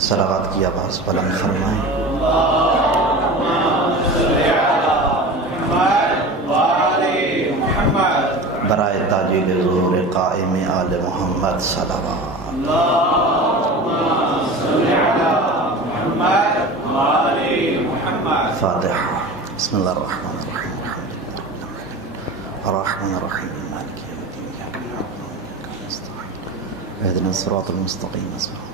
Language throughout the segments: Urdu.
صلوات کی آواز بلند فرمائیں۔ برائے تاجیل ظہور قائم آل محمد صلوات۔ فاتحہ۔ بسم اللہ الرحمن الرحیم الحمد للہ رب العالمین الرحمن الرحیم مالک یوم الدین ایاک نعبد و ایاک نستعین اهدنا الصراط المستقیم صراط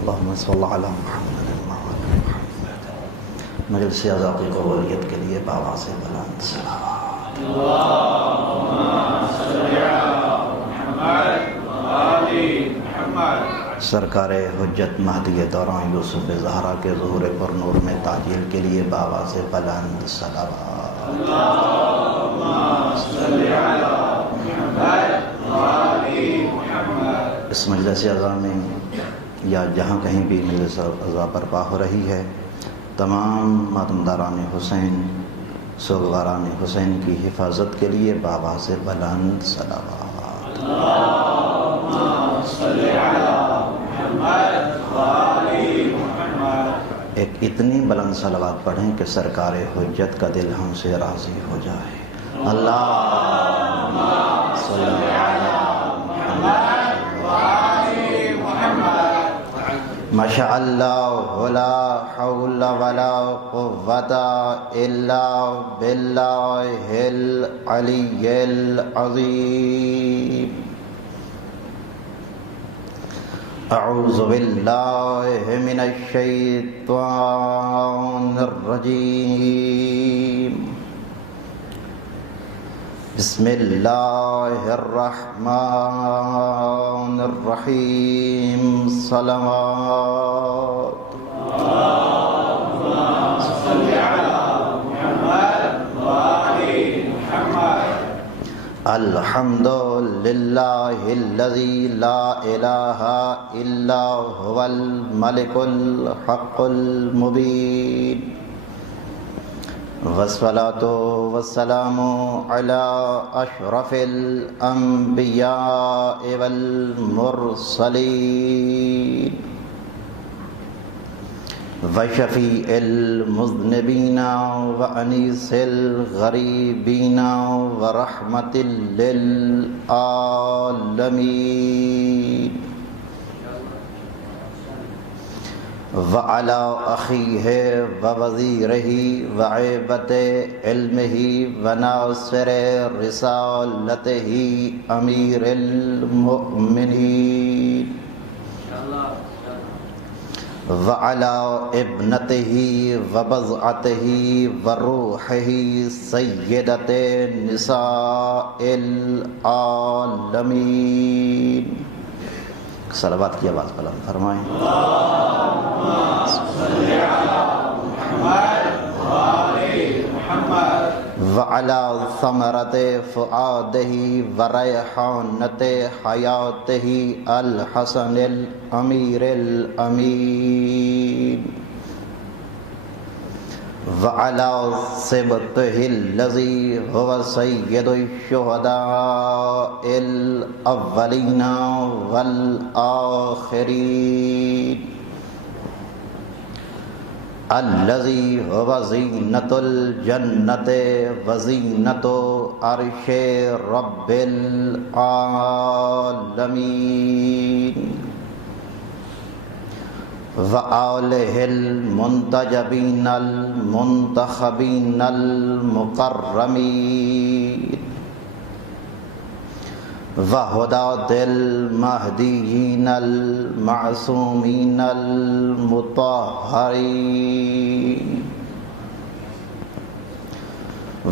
اللہم صلی علی محمد وعلی محمد۔ مجلس ذاتی قبولیت کے لیے بآواز بلند صلوات۔ سرکار حجت مہدی دوران یوسف زہرا کے ظہور پر نور میں تاجیل کے لیے بآواز بلند صلوات۔ اس مجلس اعظم میں یا جہاں کہیں بھی مجلس اعضاء برپا ہو رہی ہے، تمام ماتمداران حسین، سوگواران حسین کی حفاظت کے لیے بآواز بلند صلوات۔ ایک اتنی بلند صلوات پڑھیں کہ سرکار حجت کا دل ہم سے راضی ہو جائے۔ اللہم صلی علی محمد۔ ماشاء اللہ لا حول ولا قوة الا باللہ العلی العظیم۔ اعوذ باللہ من الشیطان الرجیم۔ بسم اللہ الرحمن الرحیم۔ صلوات۔ الحمد للہ الذی لا الہ الا هو الملک الحق المبین، والصلاة والسلام على اشرف الانبیاء والمرسلین، وشفیع المذنبین وانیس الغریبین ورحمت للعالمین، وعلى أخيه ووزيره وعيبة علمه وناصر رسالته أمير المؤمنين، وعلى ابنته وبضعته وروحه سيدة نساء العالمين۔ صلوات کی آواز بلند فرمائیں۔ وعلى ثمرة فؤاده وريحانة حياته الحسن الأمير الأمين، وعلى سبطه الذي هو سيد الشهداء الأولين والآخرين، الذي هو زينة الجنة وزينة عرش رب العالمين، وآلہ المنتجبین المنتخبین المکرمین، وہداة المہدیین المعصومین المطہرین،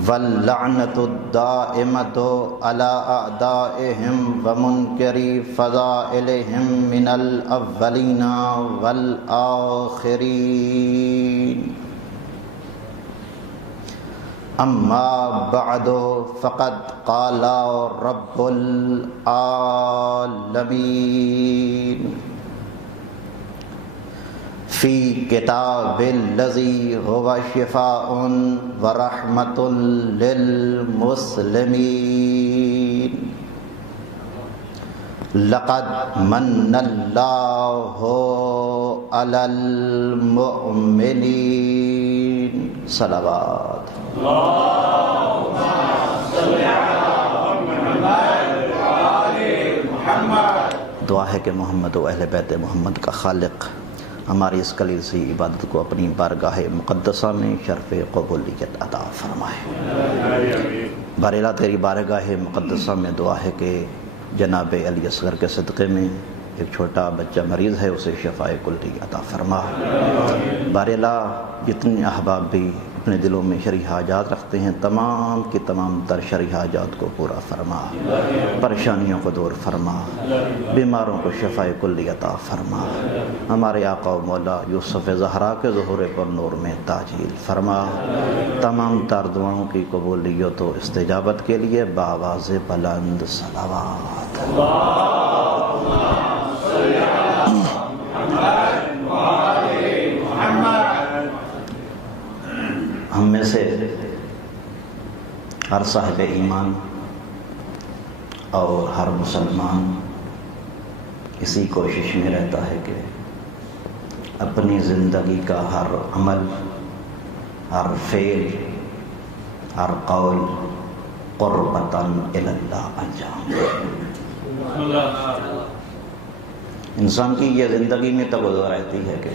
واللعنة الدائمة على أعدائهم ومنكري فضائلهم من الأولين والآخرين، اما بعد فقد قال رب العالمین فی کتاب الذی هو شفاء ورحمۃ للمسلمین لقد من اللہ علی المؤمنین صلوات دعا ہے کہ محمد و اہل بیت محمد کا خالق ہماری اس کلیسی عبادت کو اپنی بارگاہ مقدسہ میں شرف قبولیت عطا فرمائے۔ بار الہ تیری بارگاہ مقدسہ میں دعا ہے کہ جناب علی اصغر کے صدقے میں ایک چھوٹا بچہ مریض ہے، اسے شفاء کلی عطا فرما۔ بار الہ جتنے احباب بھی اپنے دلوں میں شرعی حاجات رکھتے ہیں، تمام کی تمام تر شرعی حاجات کو پورا فرما، پریشانیوں کو دور فرما، بیماروں کو شفاء کلی عطا فرما۔ ہمارے آقا و مولا یوسف زہرا کے ظہور پر نور میں تاجیل فرما۔ تمام تر دعاؤں کی قبولیت و استجابت کے لیے بآواز بلند صلوات۔ ہم میں سے ہر صاحب ایمان اور ہر مسلمان اسی کوشش میں رہتا ہے کہ اپنی زندگی کا ہر عمل، ہر فعل، ہر قول قربتاً الی اللہ انجام دے۔ انسان کی یہ زندگی میں توجہ رہتی ہے کہ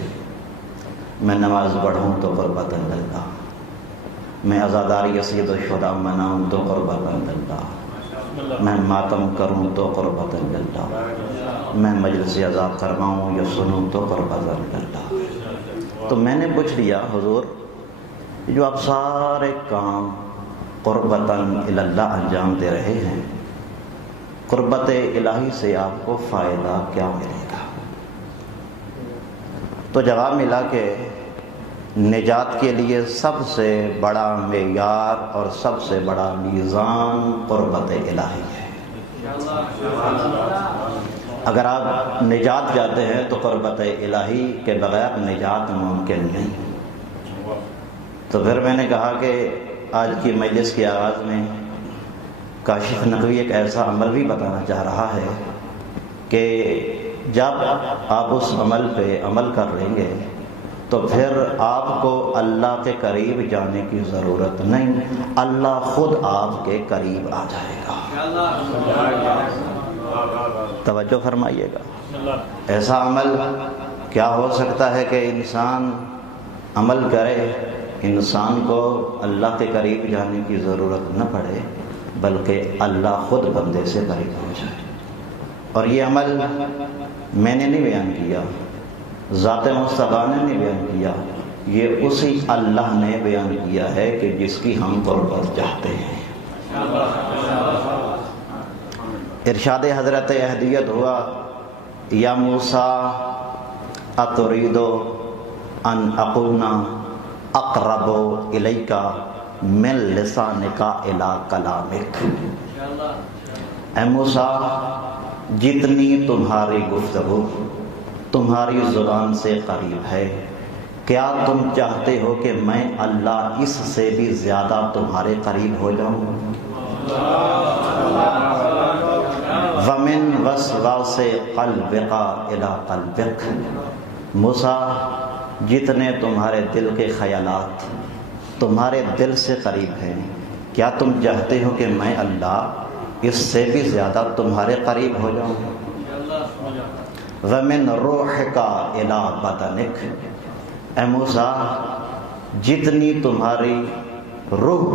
میں نماز پڑھوں تو قربتاً اللہ، میں عزاداری سید الشہداء مناؤں تو قربتاً اللہ، میں ماتم کروں تو قربتاً اللہ، میں مجلس عزا کرواؤں یا سنوں تو قربتاً اللہ۔ تو میں نے پوچھ لیا حضور، جو آپ سارے کام قربتاً الی اللہ انجام دے رہے ہیں، قربت الہی سے آپ کو فائدہ کیا ملے گا؟ تو جواب ملا کہ نجات کے لیے سب سے بڑا معیار اور سب سے بڑا میزان قربت الہی ہے۔ اگر آپ نجات چاہتے ہیں تو قربت الہی کے بغیر نجات ممکن نہیں۔ تو پھر میں نے کہا کہ آج کی مجلس کے آغاز میں کاشف نقوی ایک ایسا عمل بھی بتانا چاہ رہا ہے کہ جب آپ اس عمل پہ عمل کر لیں گے تو پھر آپ کو اللہ کے قریب جانے کی ضرورت نہیں، اللہ خود آپ کے قریب آ جائے گا۔ توجہ فرمائیے گا، ایسا عمل کیا ہو سکتا ہے کہ انسان عمل کرے، انسان کو اللہ کے قریب جانے کی ضرورت نہ پڑے بلکہ اللہ خود بندے سے قریب ہو جائے۔ اور یہ عمل میں نے نہیں بیان کیا، ذات مصطفیٰ نے نہیں بیان کیا، یہ اسی اللہ نے بیان کیا ہے کہ جس کی ہم قربت چاہتے ہیں۔ ارشاد حضرت اہدیت ہوا، یا موسیٰ اترید ان اکون اقرب الیک من لسانک الی کلامک۔ اے موسیٰ، جتنی تمہاری گفتگو تمہاری زبان سے قریب ہے، کیا تم چاہتے ہو کہ میں اللہ اس سے بھی زیادہ تمہارے قریب ہو جاؤں؟ وَمِن وَسْوَاسِ قَلْبِكَ إِلَىٰ قَلْبِكَ۔ موسیٰ، جتنے تمہارے دل کے خیالات تمہارے دل سے قریب ہیں، کیا تم چاہتے ہو کہ میں اللہ اس سے بھی زیادہ تمہارے قریب ہو جاؤں؟ وَمِن رُوحِكَ إِلَىٰ بَدَنِكَ۔ اے موسیٰ، جتنی تمہاری روح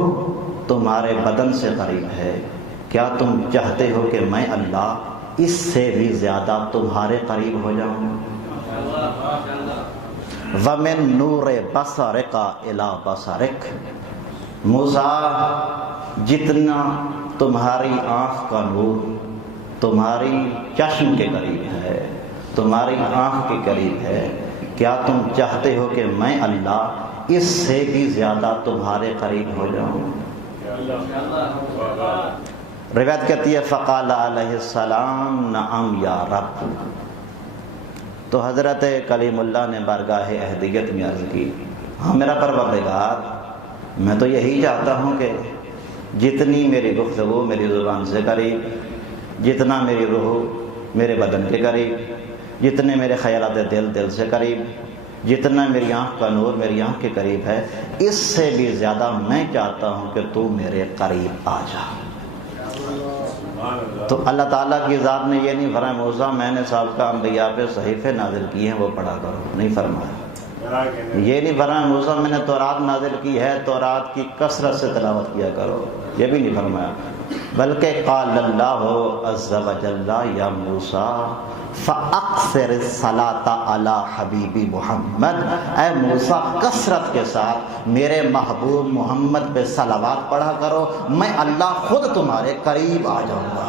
تمہارے بدن سے قریب ہے، کیا تم چاہتے ہو کہ میں اللہ اس سے بھی زیادہ تمہارے قریب ہو جاؤں؟ وَمِن نُورِ بَصَرِكَ إِلَىٰ بَصَرِكَ۔ موسیٰ، جتنا تمہاری آنکھ کا نور تمہاری چشم کے قریب ہے، تمہاری آنکھ کے قریب ہے، کیا تم چاہتے ہو کہ میں اللہ اس سے بھی زیادہ تمہارے قریب ہو جاؤں۔ روایت کہتی ہے فقال علیہ السلام نعم یا رب، تو حضرت کلیم اللہ نے بارگاہ احدیت میں عرض کی، ہاں میرا پروردگار، میں تو یہی چاہتا ہوں کہ جتنی میری گفتگو میری زبان سے قریب، جتنا میری روح میرے بدن کے قریب، جتنے میرے خیالات دل سے قریب، جتنا میری آنکھ کا نور میری آنکھ کے قریب ہے، اس سے بھی زیادہ میں چاہتا ہوں کہ تو میرے قریب آ جا۔ تو اللہ تعالیٰ کی ذات نے یہ نہیں فرمایا موسیٰ میں نے سابقہ انبیاء پہ صحیفے نازل کیے ہیں وہ پڑھا کرو، نہیں فرمایا۔ یہ نہیں فرمایا موسیٰ میں نے تورات نازل کی ہے، تورات کی کثرت سے تلاوت کیا کرو، یہ بھی نہیں فرمایا، بلکہ قال اللہ عز وجل یا موسیٰ فَأَقْثِرِ الصَّلَاةَ عَلَى حَبِيبِ محمد، اے موسیٰ کثرت کے ساتھ میرے محبوب محمد پہ صلوات پڑھا کرو، میں اللہ خود تمہارے قریب آ جاؤں گا۔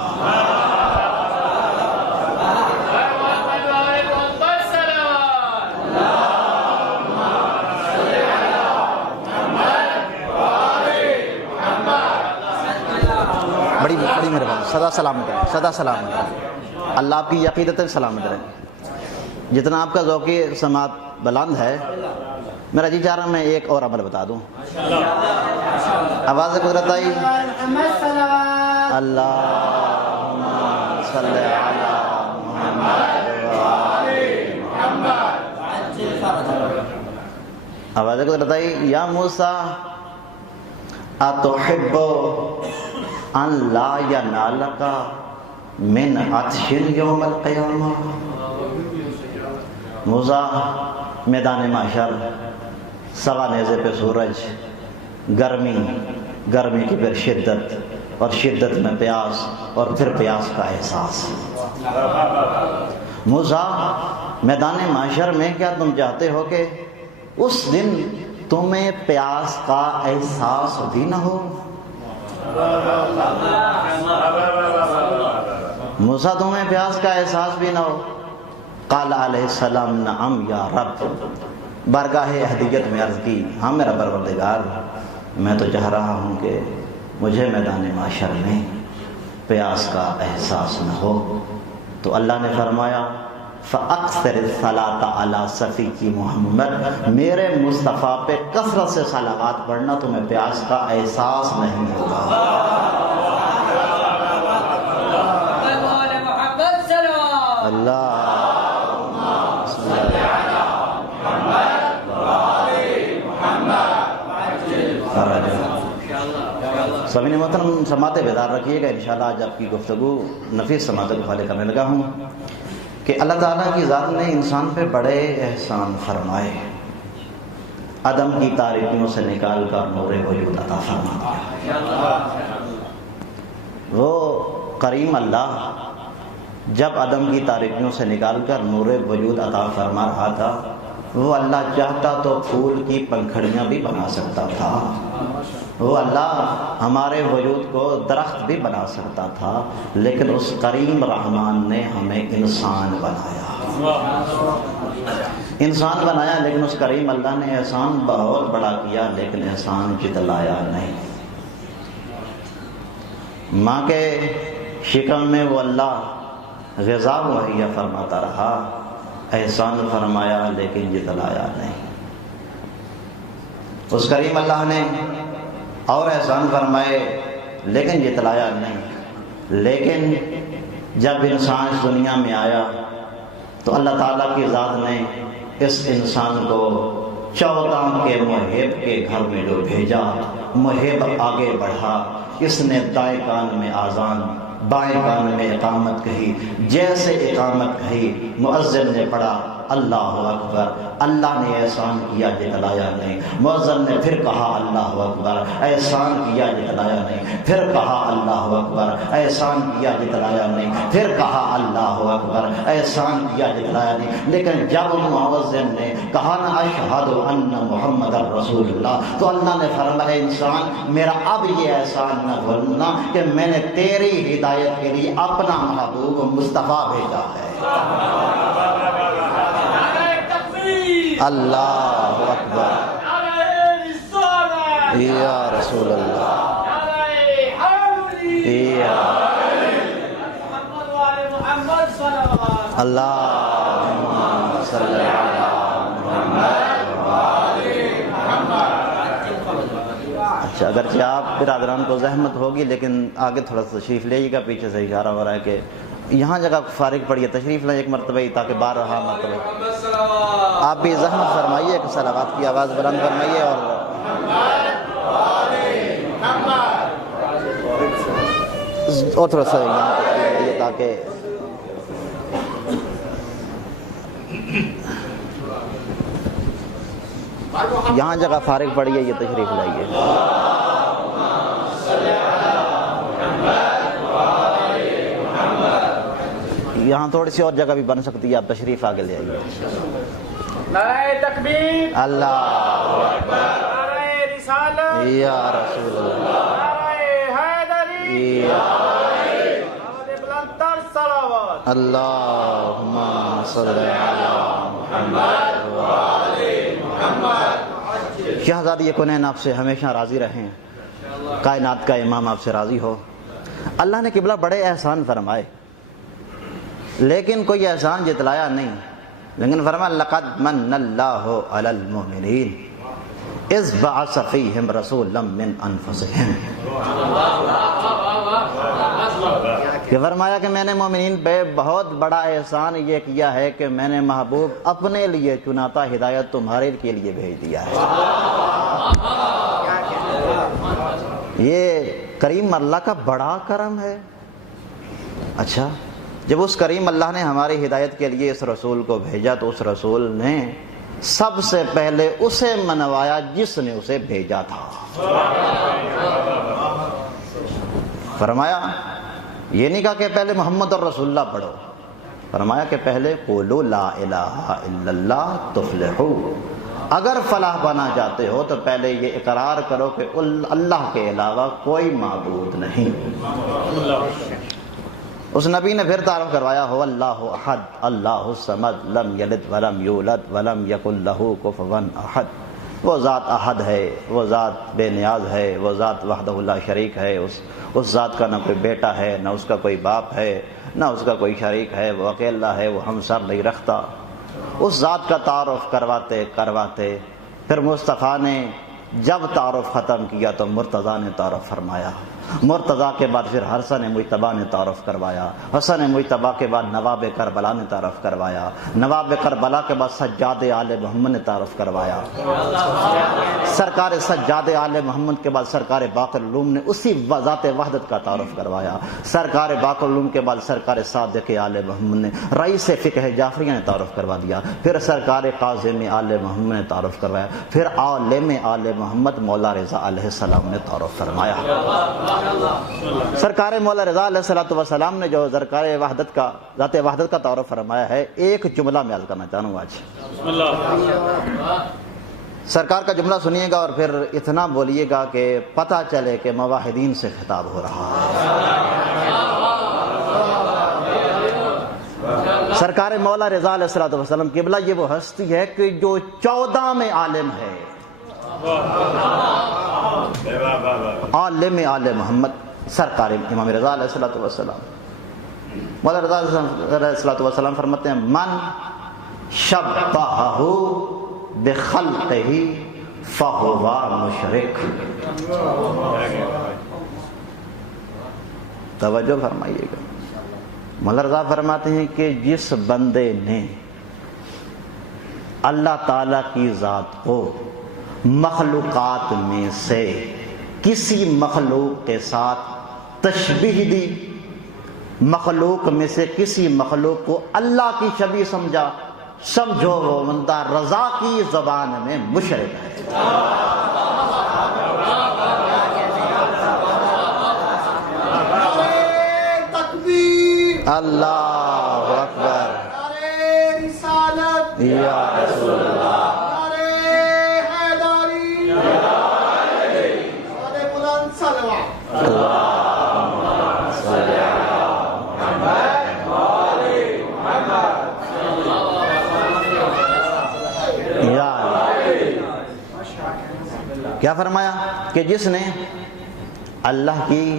بڑی مہربانی، سدا سلامت رہے، سدا سلامت رہے، اللہ آپ کی عقیدت سلامت رہے۔ جتنا آپ کا ذوقی سماعت بلند ہے، میرا جی چاہ رہا میں ایک اور عمل بتا دوں۔ آواز قدرت آئی، اللہم صلی علی محمد، آواز قدرت آئی، یا موسیٰ اتحب ان لا ینالک من عطش یوم القیامہ۔ موسیٰ میدان محشر، سوا نیزے پہ سورج، گرمی کی پھر شدت، اور شدت میں پیاس، اور پھر پیاس کا احساس۔ موسیٰ میدان محشر میں کیا تم چاہتے ہو کہ اس دن تمہیں پیاس کا احساس بھی نہ ہو؟ موسیٰ تمہیں پیاس کا احساس بھی نہ ہو؟ قال علیہ السلام نعم یا رب، بارگاہ احدیت میں عرض کی، ہاں میرا پروردگار، میں تو چاہ رہا ہوں کہ مجھے میدان محشر میں پیاس کا احساس نہ ہو۔ تو اللہ نے فرمایا فَأَقْثِرِ الصَّلَاةَ عَلَى صَفِيِّ محمد، میرے مصطفیٰ پہ کثرت سے صلوات پڑھنا تمہیں پیاس کا احساس نہیں ہوگا۔ سبھی محترم سماعتیں بیدار رکھیے گا، انشاءاللہ آج آپ کی گفتگو نفیس سماعتوں کے حوالے کرنے لگا ہوں کہ اللہ تعالیٰ کی ذات نے انسان پہ بڑے احسان فرمائے، عدم کی تاریکیوں سے نکال کر نور وجود عطا فرما دیا۔ وہ کریم اللہ جب عدم کی تاریکیوں سے نکال کر نور وجود عطا فرما رہا تھا، وہ اللہ چاہتا تو پھول کی پنکھڑیاں بھی بنا سکتا تھا، وہ اللہ ہمارے وجود کو درخت بھی بنا سکتا تھا، لیکن اس کریم رحمان نے ہمیں انسان بنایا، انسان بنایا، لیکن اس کریم اللہ نے احسان بہت بڑا کیا، لیکن احسان جتلایا نہیں۔ ماں کے شکم میں وہ اللہ غذا مہیا فرماتا رہا، احسان فرمایا لیکن جتلایا نہیں۔ اس کریم اللہ نے اور احسان فرمائے لیکن جتلایا نہیں، لیکن جب انسان اس دنیا میں آیا تو اللہ تعالیٰ کی ذات نے اس انسان کو 14 کے محب کے گھر میں جو بھیجا، محب آگے بڑھا، اس نے دائیں کان میں آذان، بائیں کان میں اقامت کہی، جیسے اقامت کہی مؤذن نے پڑھا اللہ اکبر، اللہ نے احسان کیا جتلایا نہیں، مؤذن نے پھر کہا اللہ اکبر، احسان کیا جتلایا نہیں، پھر کہا اللہ اکبر، احسان کیا جتلایا نہیں، پھر کہا اللہ اکبر، احسان کیا جتلایا نہیں۔ لیکن جب مؤذن نے کہا نا اشہد ان محمد رسول اللہ، تو اللہ نے فرمایا انسان میرا اب یہ احسان نہ بھولنا کہ میں نے تیری ہدایت کے لیے اپنا محبوب مصطفیٰ بھیجا ہے۔ اللہ اکبر، یا رسول اللہ یا اللہم صلی علی محمد۔ اچھا، اگرچہ آپ برادران کو زحمت ہوگی لیکن آگے تھوڑا سا تشریف لے گا، پیچھے سے اشارہ ہو رہا ہے کہ یہاں جگہ فارغ پڑیے، تشریف لیں ایک مرتبہ ہی تاکہ بار رہا مرتبہ آپ بھی زحمت فرمائیے کہ صلوات کی آواز بلند فرمائیے اور تھوڑا سا یہاں پہ تاکہ یہاں جگہ فارغ پڑیے، یہ تشریف لائیے۔ یہاں تھوڑی سی اور جگہ بھی بن سکتی ہے، آپ تشریف آگے لے آئیے۔ نعرہ تکبیر، اللہ اکبر، نعرہ رسالت، یا رسول اللہ، نعرہ حیدری، آمد بلندتر صلوات۔ اللہم صلی علی محمد وآل محمد۔ شہزادی کونین آپ سے ہمیشہ راضی رہیں، کائنات کا امام آپ سے راضی ہو۔ اللہ نے قبلہ بڑے احسان فرمائے لیکن کوئی احسان جتلایا نہیں، لیکن فرمایا لقد من اللہ علی المؤمنین اذ بعث فیہم رسولا من انفسہم۔ یہ فرمایا کہ میں نے مومنین پہ بہت بڑا احسان یہ کیا ہے کہ میں نے محبوب اپنے لیے چنا تھا، ہدایت تمہارے کے لیے بھیج دیا ہے۔ یہ کریم اللہ کا بڑا کرم ہے۔ اچھا، جب اس کریم اللہ نے ہماری ہدایت کے لیے اس رسول کو بھیجا تو اس رسول نے سب سے پہلے اسے منوایا جس نے اسے بھیجا تھا۔ فرمایا یہ نہیں کہا کہ پہلے محمد اور رسول اللہ پڑھو، فرمایا کہ پہلے قولوا لا الہ الا اللہ تفلحوا، اگر فلاح پانا چاہتے ہو تو پہلے یہ اقرار کرو کہ اللہ کے علاوہ کوئی معبود نہیں۔ اس نبی نے پھر تعارف کروایا ہو اللہ احد اللہ الصمد لم یلد ولم یولد ولم یکن لہ کفوا احد۔ وہ ذات احد ہے، وہ ذات بے نیاز ہے، وہ ذات وحدہ لا شریک ہے، اس ذات کا نہ کوئی بیٹا ہے، نہ اس کا کوئی باپ ہے، نہ اس کا کوئی شریک ہے، وہ اکیلا ہے، وہ ہمسر نہیں رکھتا۔ اس ذات کا تعارف کرواتے کرواتے پھر مصطفیٰ نے جب تعارف ختم کیا تو مرتضیٰ نے تعارف فرمایا، مرتضیٰ کے بعد پھر حسن مجتبیٰ نے تعارف کروایا، حسن مجتبیٰ کے بعد نواب کربلا نے تعارف کروایا، نواب کربلا کے بعد سجاد آل محمد نے تعارف کروایا، سرکار سجاد آل محمد کے بعد سرکار باقر العلوم نے اسی ذات وحدت کا تعارف کروایا، سرکار باقر العلوم کے بعد سرکار صادق آل محمد نے رئیس فقہ جعفریہ نے تعارف کروا دیا، پھر سرکار قاظم آل محمد نے تعارف کروایا، پھر عالم آل محمد مولا رضا علیہ السلام نے تعارف فرمایا۔ سرکار مولا رضا علیہ السلام نے جو سرکار وحدت کا ذات وحدت کا تعارف فرمایا ہے، ایک جملہ میں عرض کرنا چاہوں گا آج۔ سرکار کا جملہ سنیے گا اور پھر اتنا بولیے گا کہ پتہ چلے کہ موحدین سے خطاب ہو رہا ہے۔ سرکار مولا رضا علیہ السلام قبلہ یہ وہ ہستی ہے کہ جو 14 میں عالم ہے، عالم آل محمد سرکار امام رضا علیہ السلام۔ مولا رضا علیہ السلام فرماتے ہیں من شبہہ بخلقہ فہو مشرک۔ توجہ فرمائیے گا، مولا رضا فرماتے ہیں کہ جس بندے نے اللہ تعالی کی ذات کو مخلوقات میں سے کسی مخلوق کے ساتھ تشبیہ دی، مخلوق میں سے کسی مخلوق کو اللہ کی شبیہ سمجھا، سمجھو وہ بندہ رضا کی زبان میں مشرک ہے۔ اللہ اکبر، یا رسول اللہ، کیا فرمایا؟ کہ جس نے اللہ کی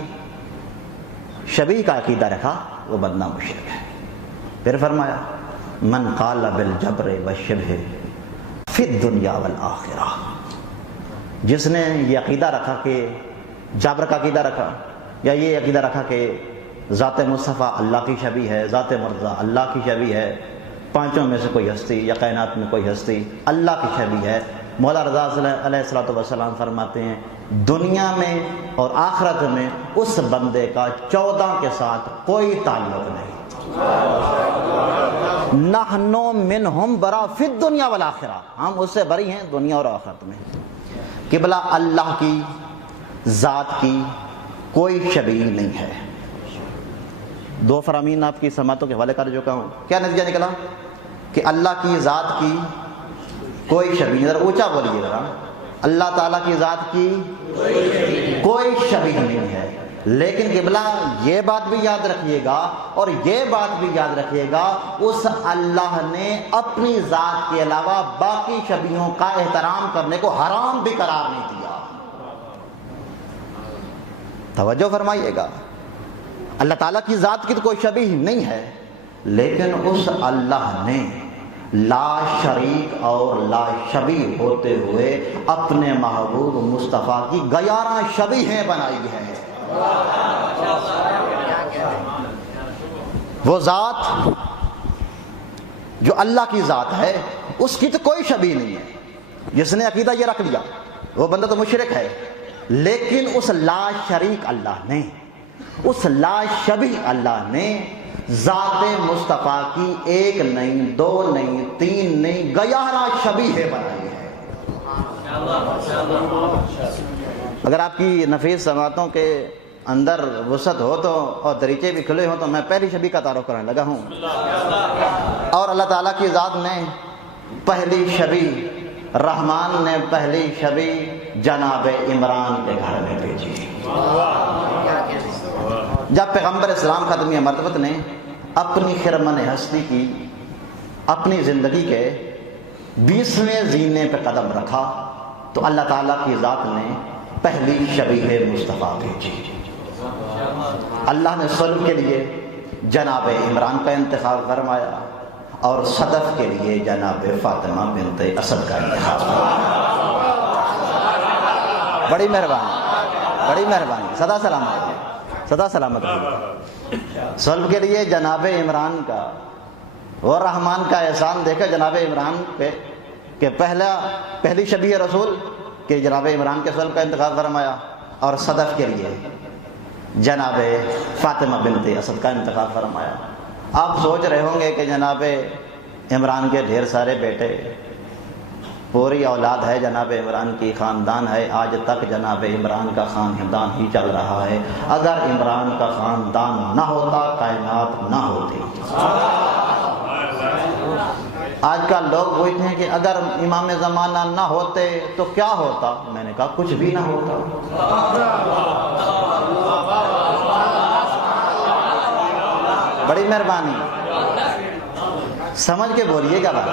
شبیہ کا عقیدہ رکھا وہ بدنام مشرک ہے۔ پھر فرمایا من قال بالجبر والشبہ فی الدنیا والآخرہ، جس نے یہ عقیدہ رکھا کہ جبر کا عقیدہ رکھا یا یہ عقیدہ رکھا کہ ذات مصطفیٰ اللہ کی شبیہ ہے، ذات مرضیٰ اللہ کی شبیہ ہے، پانچوں میں سے کوئی ہستی یا کائنات میں کوئی ہستی اللہ کی شبیہ ہے، مولا رضا علیہ الصلوۃ والسلام فرماتے ہیں دنیا میں اور آخرت میں اس بندے کا 14 کے ساتھ کوئی تعلق نہیں۔ نحن منہم برا فی الدنیا والآخرہ، ہم اس سے بری ہیں دنیا اور آخرت میں۔ قبلہ اللہ کی ذات کی کوئی شبیہ نہیں ہے۔ دو فرامین آپ کی سماعتوں کے حوالے کر چکا ہوں، کیا نتیجہ نکلا کہ اللہ کی ذات کی کوئی شبیہ، ذرا اونچا بولیے ذرا، اللہ تعالیٰ کی ذات کی کوئی شبیہ نہیں ہے۔ لیکن قبلہ یہ بات بھی یاد رکھیے گا اور یہ بات بھی یاد رکھیے گا اس اللہ نے اپنی ذات کے علاوہ باقی شبیہوں کا احترام کرنے کو حرام بھی قرار نہیں دیا۔ توجہ فرمائیے گا، اللہ تعالیٰ کی ذات کی تو کوئی شبیہ نہیں ہے، لیکن اس اللہ نے لا شریک اور لا شبیہ ہوتے ہوئے اپنے محبوب مصطفیٰ کی 11 شبیہیں بنائی ہیں۔ وہ ذات جو اللہ کی ذات ہے اس کی تو کوئی شبیہ نہیں ہے۔ جس نے عقیدہ یہ رکھ لیا وہ بندہ تو مشرک ہے، لیکن اس لا شریک اللہ نے، اس لا شبیہ اللہ نے ذات مصطفیٰ کی 1 نہیں 2 نہیں 3 نہیں 11 شبیہیں بنائی ہیں۔ اگر آپ کی نفیس سماعتوں کے اندر وسعت ہو تو اور دریچے بھی کھلے ہوں تو میں پہلی شبیہ کا تعارف کرانے لگا ہوں۔ اور اللہ تعالیٰ کی ذات نے پہلی شبیہ، رحمان نے پہلی شبیہ جناب عمران کے گھر میں بھیجی۔ جب پیغمبر اسلام خاتمی مرتبت نے اپنی خرمن ہستی کی اپنی زندگی کے 20ویں زینے پہ قدم رکھا تو اللہ تعالیٰ کی ذات نے پہلی شبیہ مصطفیٰ بھیجی۔ اللہ نے صلب کے لیے جناب عمران کا انتخاب فرمایا اور صدف کے لیے جناب فاطمہ بنت اسد کا انتخاب فرمایا۔ بڑی مہربانی، بڑی مہربانی، سدا سلامت، سدا سلامت رہیے۔ صلب کے لیے جناب عمران کا اور رحمان کا احسان دیکھا جناب عمران پہ کہ پہلی شبیہ رسول کہ جناب عمران کے صلب کا انتخاب فرمایا، اور صدف کے لیے جناب فاطمہ بنت اسد کا انتخاب فرمایا۔ آپ سوچ رہے ہوں گے کہ جناب عمران کے ڈھیر سارے بیٹے، پوری اولاد ہے جناب عمران کی، خاندان ہے، آج تک جناب عمران کا خاندان ہی چل رہا ہے۔ اگر عمران کا خاندان نہ ہوتا کائنات نہ ہوتی۔ آج کل لوگ پوچھتے ہیں کہ اگر امام زمانہ نہ ہوتے تو کیا ہوتا؟ میں نے کہا کچھ بھی نہ ہوتا۔ بڑی مہربانی، سمجھ کے بولیے گا بات۔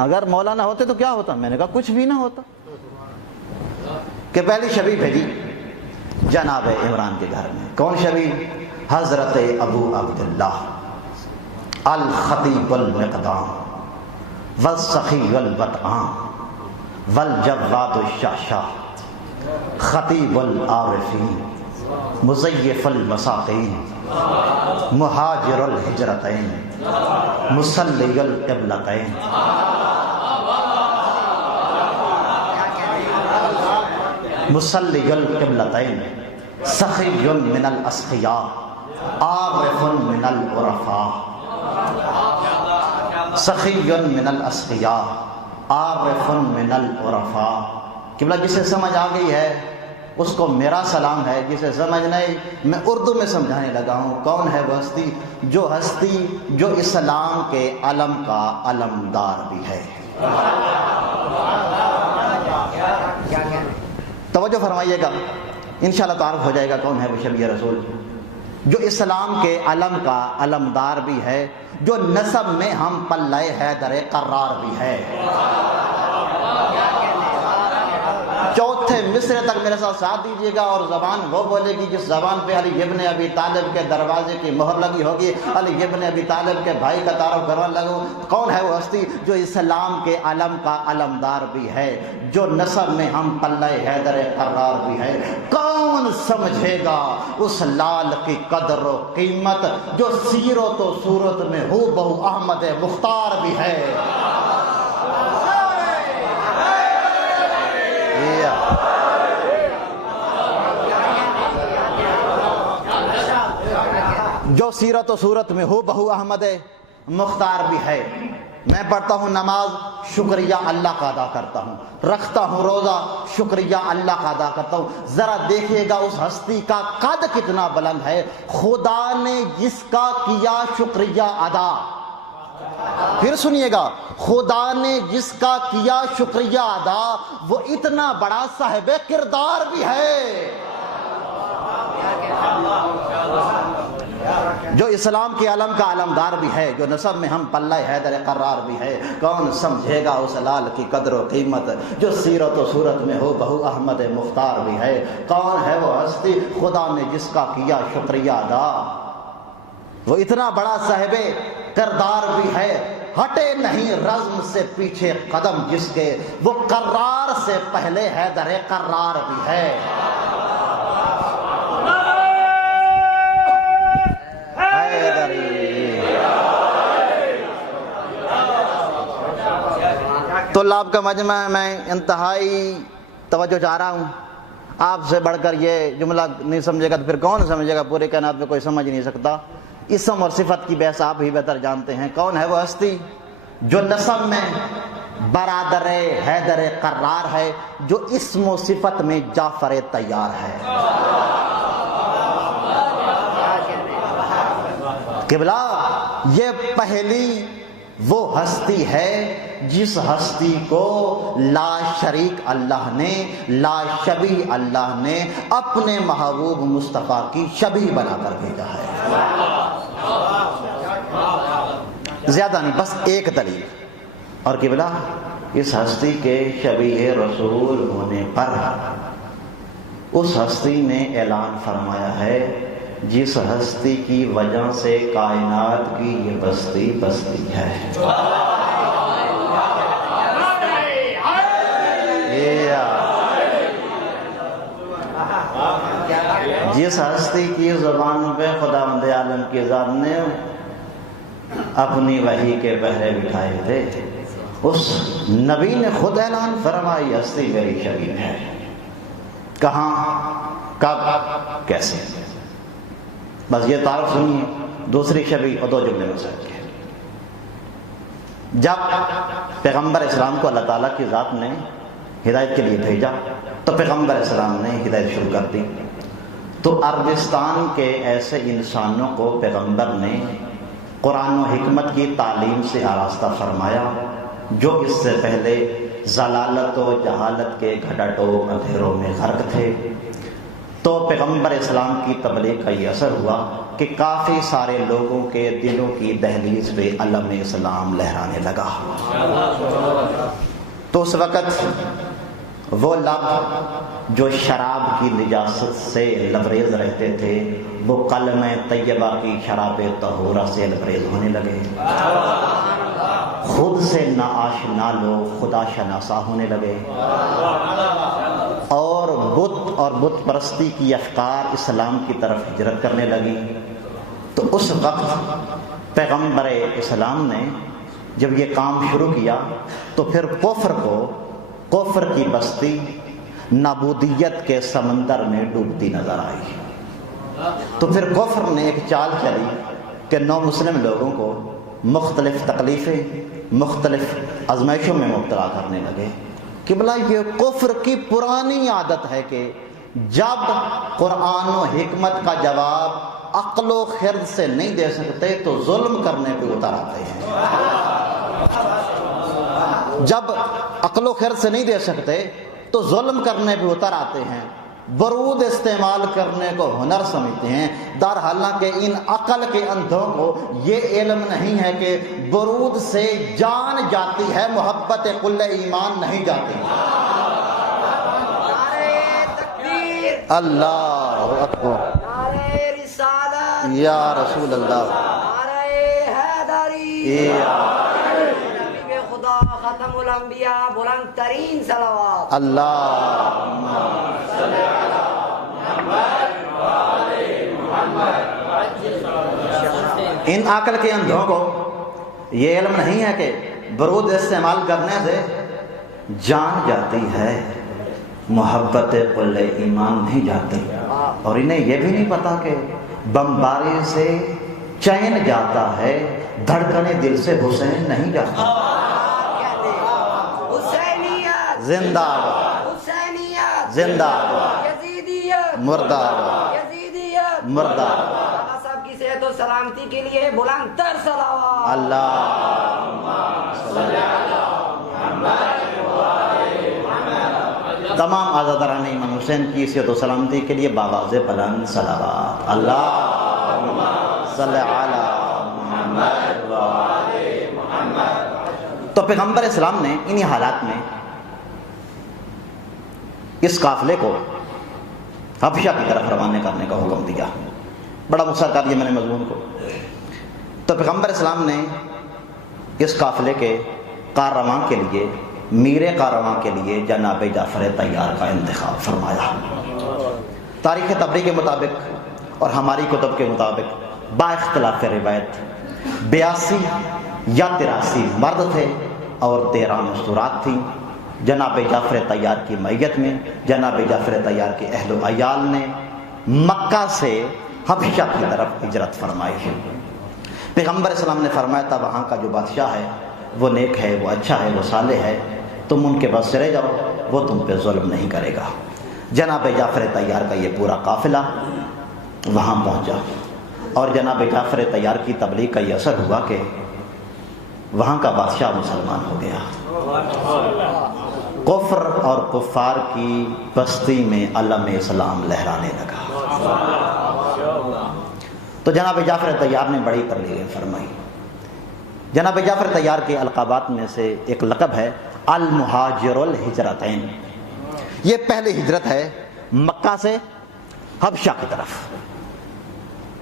اگر مولا نہ ہوتے تو کیا ہوتا؟ میں نے کہا کچھ بھی نہ ہوتا۔ کہ پہلی شبیہ بھیجی جناب عمران کے گھر میں، کون شبیہ؟ حضرت ابو عبداللہ الخطیب المقدام والسخی البطعام والجواد الشعشاع خطیب العارفین مزیف المساقین مہاجر الہجرتین مصلی القبلتین مصلی القبلتین سخی من الاسخیاء عارف من العرفاء سخی من الاسخیاء عارف من العرفاء۔ قبلہ جسے سمجھ آ گئی ہے اس کو میرا سلام ہے، جسے سمجھ نہیں میں اردو میں سمجھانے لگا ہوں۔ کون ہے وہ ہستی جو اسلام کے علم کا علمدار بھی ہے۔ توجہ فرمائیے گا، انشاءاللہ تعارف ہو جائے گا کون ہے وہ شبیہ رسول جو اسلام کے علم کا علمدار بھی ہے، جو نسب میں ہم پلہ حیدر قرار بھی ہے۔ چوتھے چوتھے مصرے تک میرے ساتھ دیجیے گا، اور زبان وہ بولے گی جس زبان پہ علی ابن ابی طالب کے دروازے کی مہر لگی ہوگی، علی ابن ابی طالب کے بھائی کا تعارف کرنے لگو۔ کون ہے وہ ہستی جو اسلام کے علم کا علمدار بھی ہے، جو نسب میں ہم پلہ حیدر قرار بھی ہے؟ کون سمجھے گا اس لال کی قدر و قیمت جو سیرت و صورت میں ہو بہو احمد مختار بھی ہے؟ جو سیرت و صورت میں ہو بہو احمد مختار بھی ہے۔ میں پڑھتا ہوں نماز، شکریہ اللہ کا ادا کرتا ہوں، رکھتا ہوں روزہ، شکریہ اللہ کا ادا کرتا ہوں۔ ذرا دیکھیے گا اس ہستی کا قد کتنا بلند ہے، خدا نے جس کا کیا شکریہ ادا۔ پھر سنیے گا، خدا نے جس کا کیا شکریہ ادا وہ اتنا بڑا صاحب کردار بھی ہے، جو اسلام کے علم کا علمدار بھی ہے، جو نسب میں ہم پلہ حیدر قرار بھی ہے۔ کون سمجھے گا اس لال کی قدر و قیمت جو سیرت و صورت میں ہو بہو احمد مختار بھی ہے؟ کون ہے وہ ہستی خدا نے جس کا کیا شکریہ ادا، وہ اتنا بڑا صاحب کردار بھی ہے، ہٹے نہیں رزم سے پیچھے قدم جس کے، وہ قرار سے پہلے حیدر قرار بھی ہے۔ طلاب کا مجمع میں انتہائی توجہ چاہ رہا ہوں، آپ سے بڑھ کر یہ جملہ نہیں سمجھے گا تو پھر کون سمجھے گا؟ پورے کائنات میں کوئی سمجھ نہیں سکتا۔ اسم اور صفت کی بحث آپ ہی بہتر جانتے ہیں۔ کون ہے وہ ہستی جو نسب میں برادر حیدر قرار ہے، جو اسم و صفت میں جعفر طیار ہے؟ قبلہ یہ پہلی وہ ہستی ہے جس ہستی کو لا شریک اللہ نے، لا شبیہ اللہ نے اپنے محبوب مصطفیٰ کی شبیہ بنا کر بھیجا ہے۔ زیادہ نہیں، بس ایک دلیل۔ اور قبلہ اس ہستی کے شبیہ رسول ہونے پر اس ہستی نے اعلان فرمایا ہے، جس ہستی کی وجہ سے کائنات کی یہ بستی بستی ہے۔ جس ہستی کی زبان پہ خداوند عالم کی ذات نے اپنی وحی کے پہرے بٹھائے تھے، اس نبی نے خود اعلان فرمائی ہستی میری شبیہ ہے۔ کہاں، کب، کیسے؟ بس یہ تعارف سنیے، دوسری شبیہ اور 2 جملے میں سمجھ کے۔ جب پیغمبر اسلام کو اللہ تعالیٰ کی ذات نے ہدایت کے لیے بھیجا تو پیغمبر اسلام نے ہدایت شروع کر دی، تو عربستان کے ایسے انسانوں کو پیغمبر نے قرآن و حکمت کی تعلیم سے آراستہ فرمایا جو اس سے پہلے ضلالت و جہالت کے گھٹاٹو اندھیروں میں غرق تھے۔ تو پیغمبر اسلام کی تبلیغ کا یہ اثر ہوا کہ کافی سارے لوگوں کے دلوں کی دہلیز پہ علم اسلام لہرانے لگا۔ تو اس وقت وہ لب جو شراب کی نجاست سے لبریز رہتے تھے وہ کلمہ طیبہ کی شراب طہورہ سے لبریز ہونے لگے، خود سے ناآشنا لوگ خدا شناسا ہونے لگے، اور بت پرستی کی افکار اسلام کی طرف ہجرت کرنے لگی۔ تو اس وقت پیغمبر اسلام نے جب یہ کام شروع کیا تو پھر کفر کی بستی نابودیت کے سمندر میں ڈوبتی نظر آئی۔ تو پھر کفر نے ایک چال چلی کہ نو مسلم لوگوں کو مختلف تکلیفیں، مختلف آزمائشوں میں مبتلا کرنے لگے۔ قبلہ یہ کفر کی پرانی عادت ہے کہ جب قرآن و حکمت کا جواب عقل و خرد سے نہیں دے سکتے تو ظلم کرنے پہ اتر آتے ہیں۔ جب عقل و خرد سے نہیں دے سکتے تو ظلم کرنے پہ اتر آتے ہیں، برود استعمال کرنے کو ہنر سمجھتے ہیں۔ در حالانکہ ان عقل کے اندھوں کو یہ علم نہیں ہے کہ برود سے جان جاتی ہے، محبت کل ایمان نہیں جاتی۔ اللہ اکبر، نعرہ رسالت یا رسول اللہ، نعرہ حیدری، نبی خدا ختم الانبیاء، بلند ترین صلوات۔ اللہم ان عقل کے اندھوں کو یہ علم نہیں ہے کہ برود استعمال کرنے سے جان جاتی ہے، محبت کل ایمان نہیں جاتی، اور انہیں یہ بھی نہیں پتا کہ بمباری سے چین جاتا ہے، دھڑکنے دل سے حسین نہیں جاتا۔ حسینیت زندہ باد، حسینیت زندہ باد، یزیدیت مردہ باد، یزیدیت مردہ باد۔ آقا صاحب کی صحت و سلامتی کے لیے بلند تر صلوات۔ اللہ تمام آزاداران امام حسین کی صحت و سلامتی کے لیے باواز بلند صلوات۔ اللہم صلی علی محمد و آل محمد۔ تو پیغمبر اسلام نے انہی حالات میں اس قافلے کو حبشہ کی طرف روانہ کرنے کا حکم دیا۔ بڑا مختصر کر دیا میں نے مضمون کو۔ تو پیغمبر اسلام نے اس قافلے کے کاررواں کے لیے، میر کاررواں کے لیے جناب جعفر طیار کا انتخاب فرمایا۔ تاریخ طبری کے مطابق اور ہماری کتب کے مطابق با اختلاف روایت 82 یا 83 مرد تھے اور 13 مستورات تھیں۔ جناب جعفر طیار کی میت میں جناب جعفر طیار کے اہل و عیال نے مکہ سے حبشہ کی طرف ہجرت فرمائی ہے۔ پیغمبر اسلام نے فرمایا تھا وہاں کا جو بادشاہ ہے وہ نیک ہے، وہ اچھا ہے، وہ صالح ہے، تم ان کے پاس چلے جاؤ، وہ تم پہ ظلم نہیں کرے گا۔ جناب جعفر طیار کا یہ پورا قافلہ وہاں پہنچا، اور جناب جعفر طیار کی تبلیغ کا یہ اثر ہوا کہ وہاں کا بادشاہ مسلمان ہو گیا۔ کفر اور کفار کی بستی میں علم اسلام لہرانے لگا۔ تو جناب جعفر طیار نے بڑی تبلیغ فرمائی۔ جناب جعفر طیار کے القابات میں سے ایک لقب ہے المہاجر الہجرتین۔ یہ پہلی ہجرت ہے مکہ سے حبشہ کی طرف۔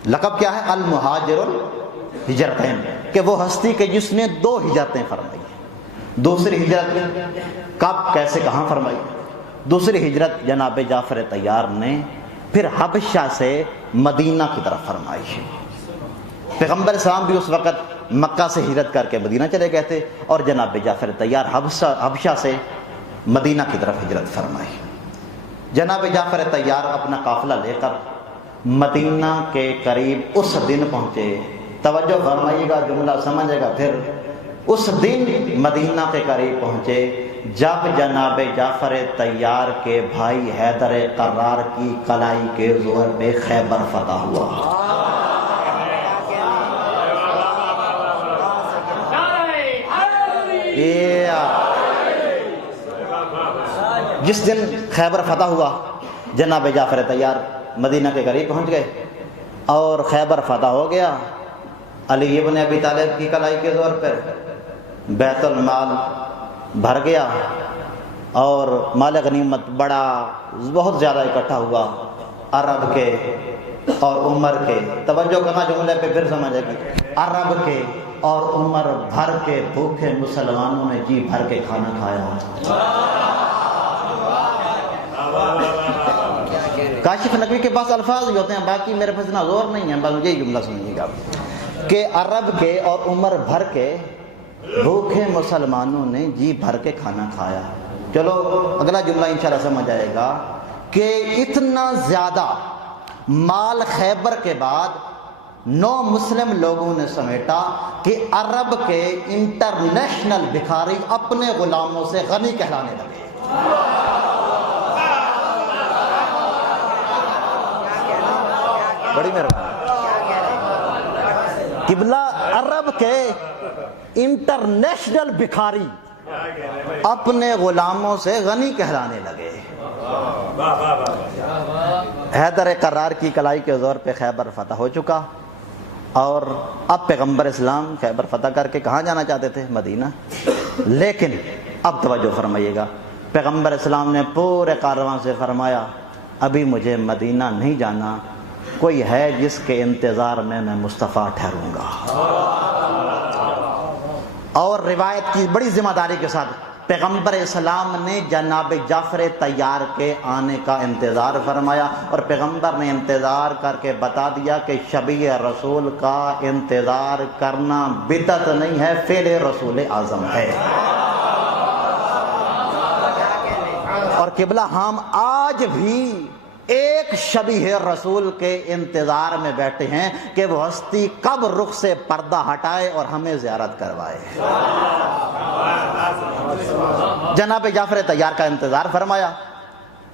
لقب کیا ہے؟ المہاجر الہجرتین، کہ وہ ہستی کہ جس نے 2 ہجرتیں فرمائی۔ دوسری ہجرت کب، کیسے، کہاں فرمائی؟ دوسری ہجرت جناب جعفر طیار نے پھر حبشہ سے مدینہ کی طرف فرمائی ہے۔ پیغمبر اسلام بھی اس وقت مکہ سے ہجرت کر کے مدینہ چلے گئے تھے، اور جناب جعفر طیار حبشہ سے مدینہ کی طرف ہجرت فرمائی۔ جناب جعفر طیار اپنا قافلہ لے کر مدینہ کے قریب اس دن پہنچے۔ توجہ فرمائیے گا، جملہ سمجھے گا پھر۔ اس دن مدینہ کے قریب پہنچے جب جناب جعفر طیار کے بھائی حیدر قرار کی کلائی کے زور پہ خیبر فتح ہوا۔ جس دن خیبر فتح ہوا جناب جعفر طیار مدینہ کے قریب پہنچ گئے، اور خیبر فتح ہو گیا۔ علی ابن ابی طالب کی کلائی کے زور پر بیت المال بھر گیا، اور مال غنیمت بہت زیادہ اکٹھا ہوا۔ عرب کے اور عمر کے، توجہ کرنا جملے پہ پھر سمجھے گی، عرب کے اور عمر بھر کے بھوکے مسلمانوں نے جی بھر کے کھانا کھایا۔ کاشف نقوی کے پاس الفاظ ہی ہوتے ہیں، باقی میرے پاس اتنا زور نہیں ہے، بس یہی جملہ سمجھیے گا کہ عرب کے اور عمر بھر کے بھوکے مسلمانوں نے جی بھر کے کھانا کھایا۔ چلو اگلا جملہ انشاءاللہ سمجھ آئے گا کہ اتنا زیادہ مال خیبر کے بعد 9 مسلم لوگوں نے سمیٹا کہ عرب کے انٹرنیشنل بھکاری اپنے غلاموں سے غنی کہلانے لگے۔ بڑی مہربانی قبلہ، عرب کے انٹرنیشنل بھکاری اپنے غلاموں سے غنی کہلانے لگے۔ حیدر قرار کی کلائی کے زور پہ خیبر فتح ہو چکا، اور اب پیغمبر اسلام خیبر فتح کر کے کہاں جانا چاہتے تھے؟ مدینہ۔ لیکن اب توجہ فرمائیے گا، پیغمبر اسلام نے پورے کارواں سے فرمایا ابھی مجھے مدینہ نہیں جانا، کوئی ہے جس کے انتظار میں مصطفیٰ ٹھہروں گا۔ اور روایت کی بڑی ذمہ داری کے ساتھ پیغمبر اسلام نے جناب جعفر طیار کے آنے کا انتظار فرمایا، اور پیغمبر نے انتظار کر کے بتا دیا کہ شبیہ رسول کا انتظار کرنا بدعت نہیں ہے، فعل رسول اعظم ہے۔ اور قبلہ ہم آج بھی ایک شبیہ رسول کے انتظار میں بیٹھے ہیں کہ وہ ہستی کب رخ سے پردہ ہٹائے اور ہمیں زیارت کروائے۔ جناب جعفر طیار کا انتظار فرمایا،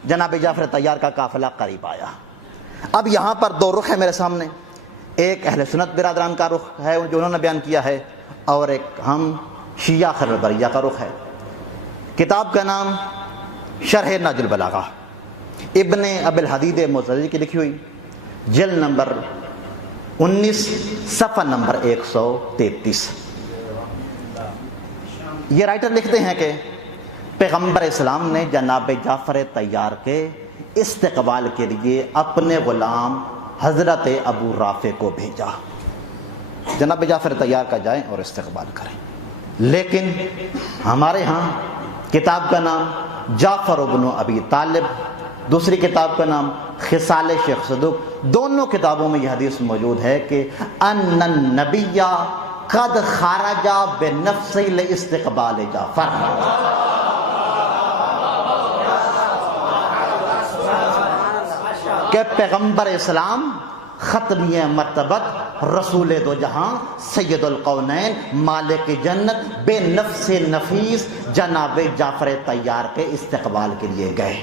جناب جعفر طیار کا قافلہ قریب آیا۔ اب یہاں پر دو رخ ہے میرے سامنے، ایک اہل سنت برادران کا رخ ہے جو انہوں نے بیان کیا ہے، اور ایک ہم شیعہ خیر البریہ کا رخ ہے۔ کتاب کا نام شرح نہج البلاغہ، ابن ابی الحدید معتزلی کی لکھی ہوئی، جلد نمبر 19 صفحہ نمبر 133۔ یہ رائٹر لکھتے ہیں کہ پیغمبر اسلام نے جناب جعفر طیار کے استقبال کے لیے اپنے غلام حضرت ابو رافع کو بھیجا، جناب جعفر طیار کا جائیں اور استقبال کریں۔ لیکن ہمارے ہاں کتاب کا نام جعفر بن ابی طالب، دوسری کتاب کا نام خصال شیخ صدوق، دونوں کتابوں میں یہ حدیث موجود ہے کہ ان النبی قد خرج بنفسہ لاستقبال جعفر، کہ پیغمبر اسلام ختمیہ مرتبت رسول دو جہاں سید القونین مالک جنت بے نفس نفیس جناب جعفر طیار کے استقبال کے لیے گئے۔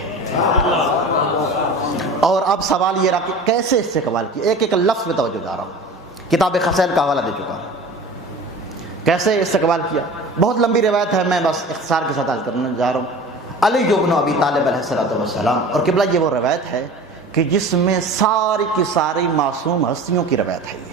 اور اب سوال یہ رہا کہ کیسے استقبال کیا، ایک ایک لفظ میں توجہ جا رہا ہوں، کتاب خصائل کا حوالہ دے چکا ہوں۔ کیسے استقبال کیا، بہت لمبی روایت ہے، میں بس اختصار کے ساتھ عرض کرنے جا رہا ہوں۔ علی بن ابی طالب علیہ السلام، اور قبلہ یہ وہ روایت ہے کہ جس میں ساری کی ساری معصوم ہستیوں کی روایت ہے۔ یہ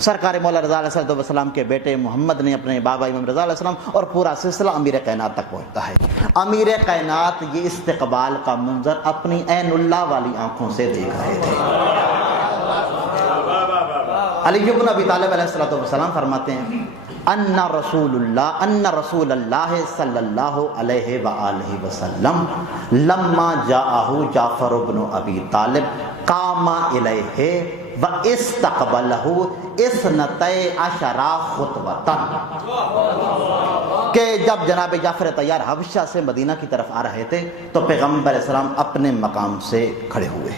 سرکار مولا رضا علیہ السلام کے بیٹے محمد نے اپنے بابا امام رضا علیہ السلام، اور پورا سلسلہ امیر کائنات تک پہنچتا ہے۔ امیر کائنات یہ استقبال کا منظر اپنی عین اللہ والی آنکھوں سے دیکھ رہے تھے۔ علی بن ابی طالب علیہ السلام فرماتے ہیں ان رسول اللہ صلی اللہ علیہ وآلہ وسلم لما جاءہ جعفر بن ابی طالب قام الیہ واستقبلہ اثنتی عشر خطوۃ، کہ جب جناب جعفر طیار حبشہ سے مدینہ کی طرف آ رہے تھے تو پیغمبر اسلام اپنے مقام سے کھڑے ہوئے،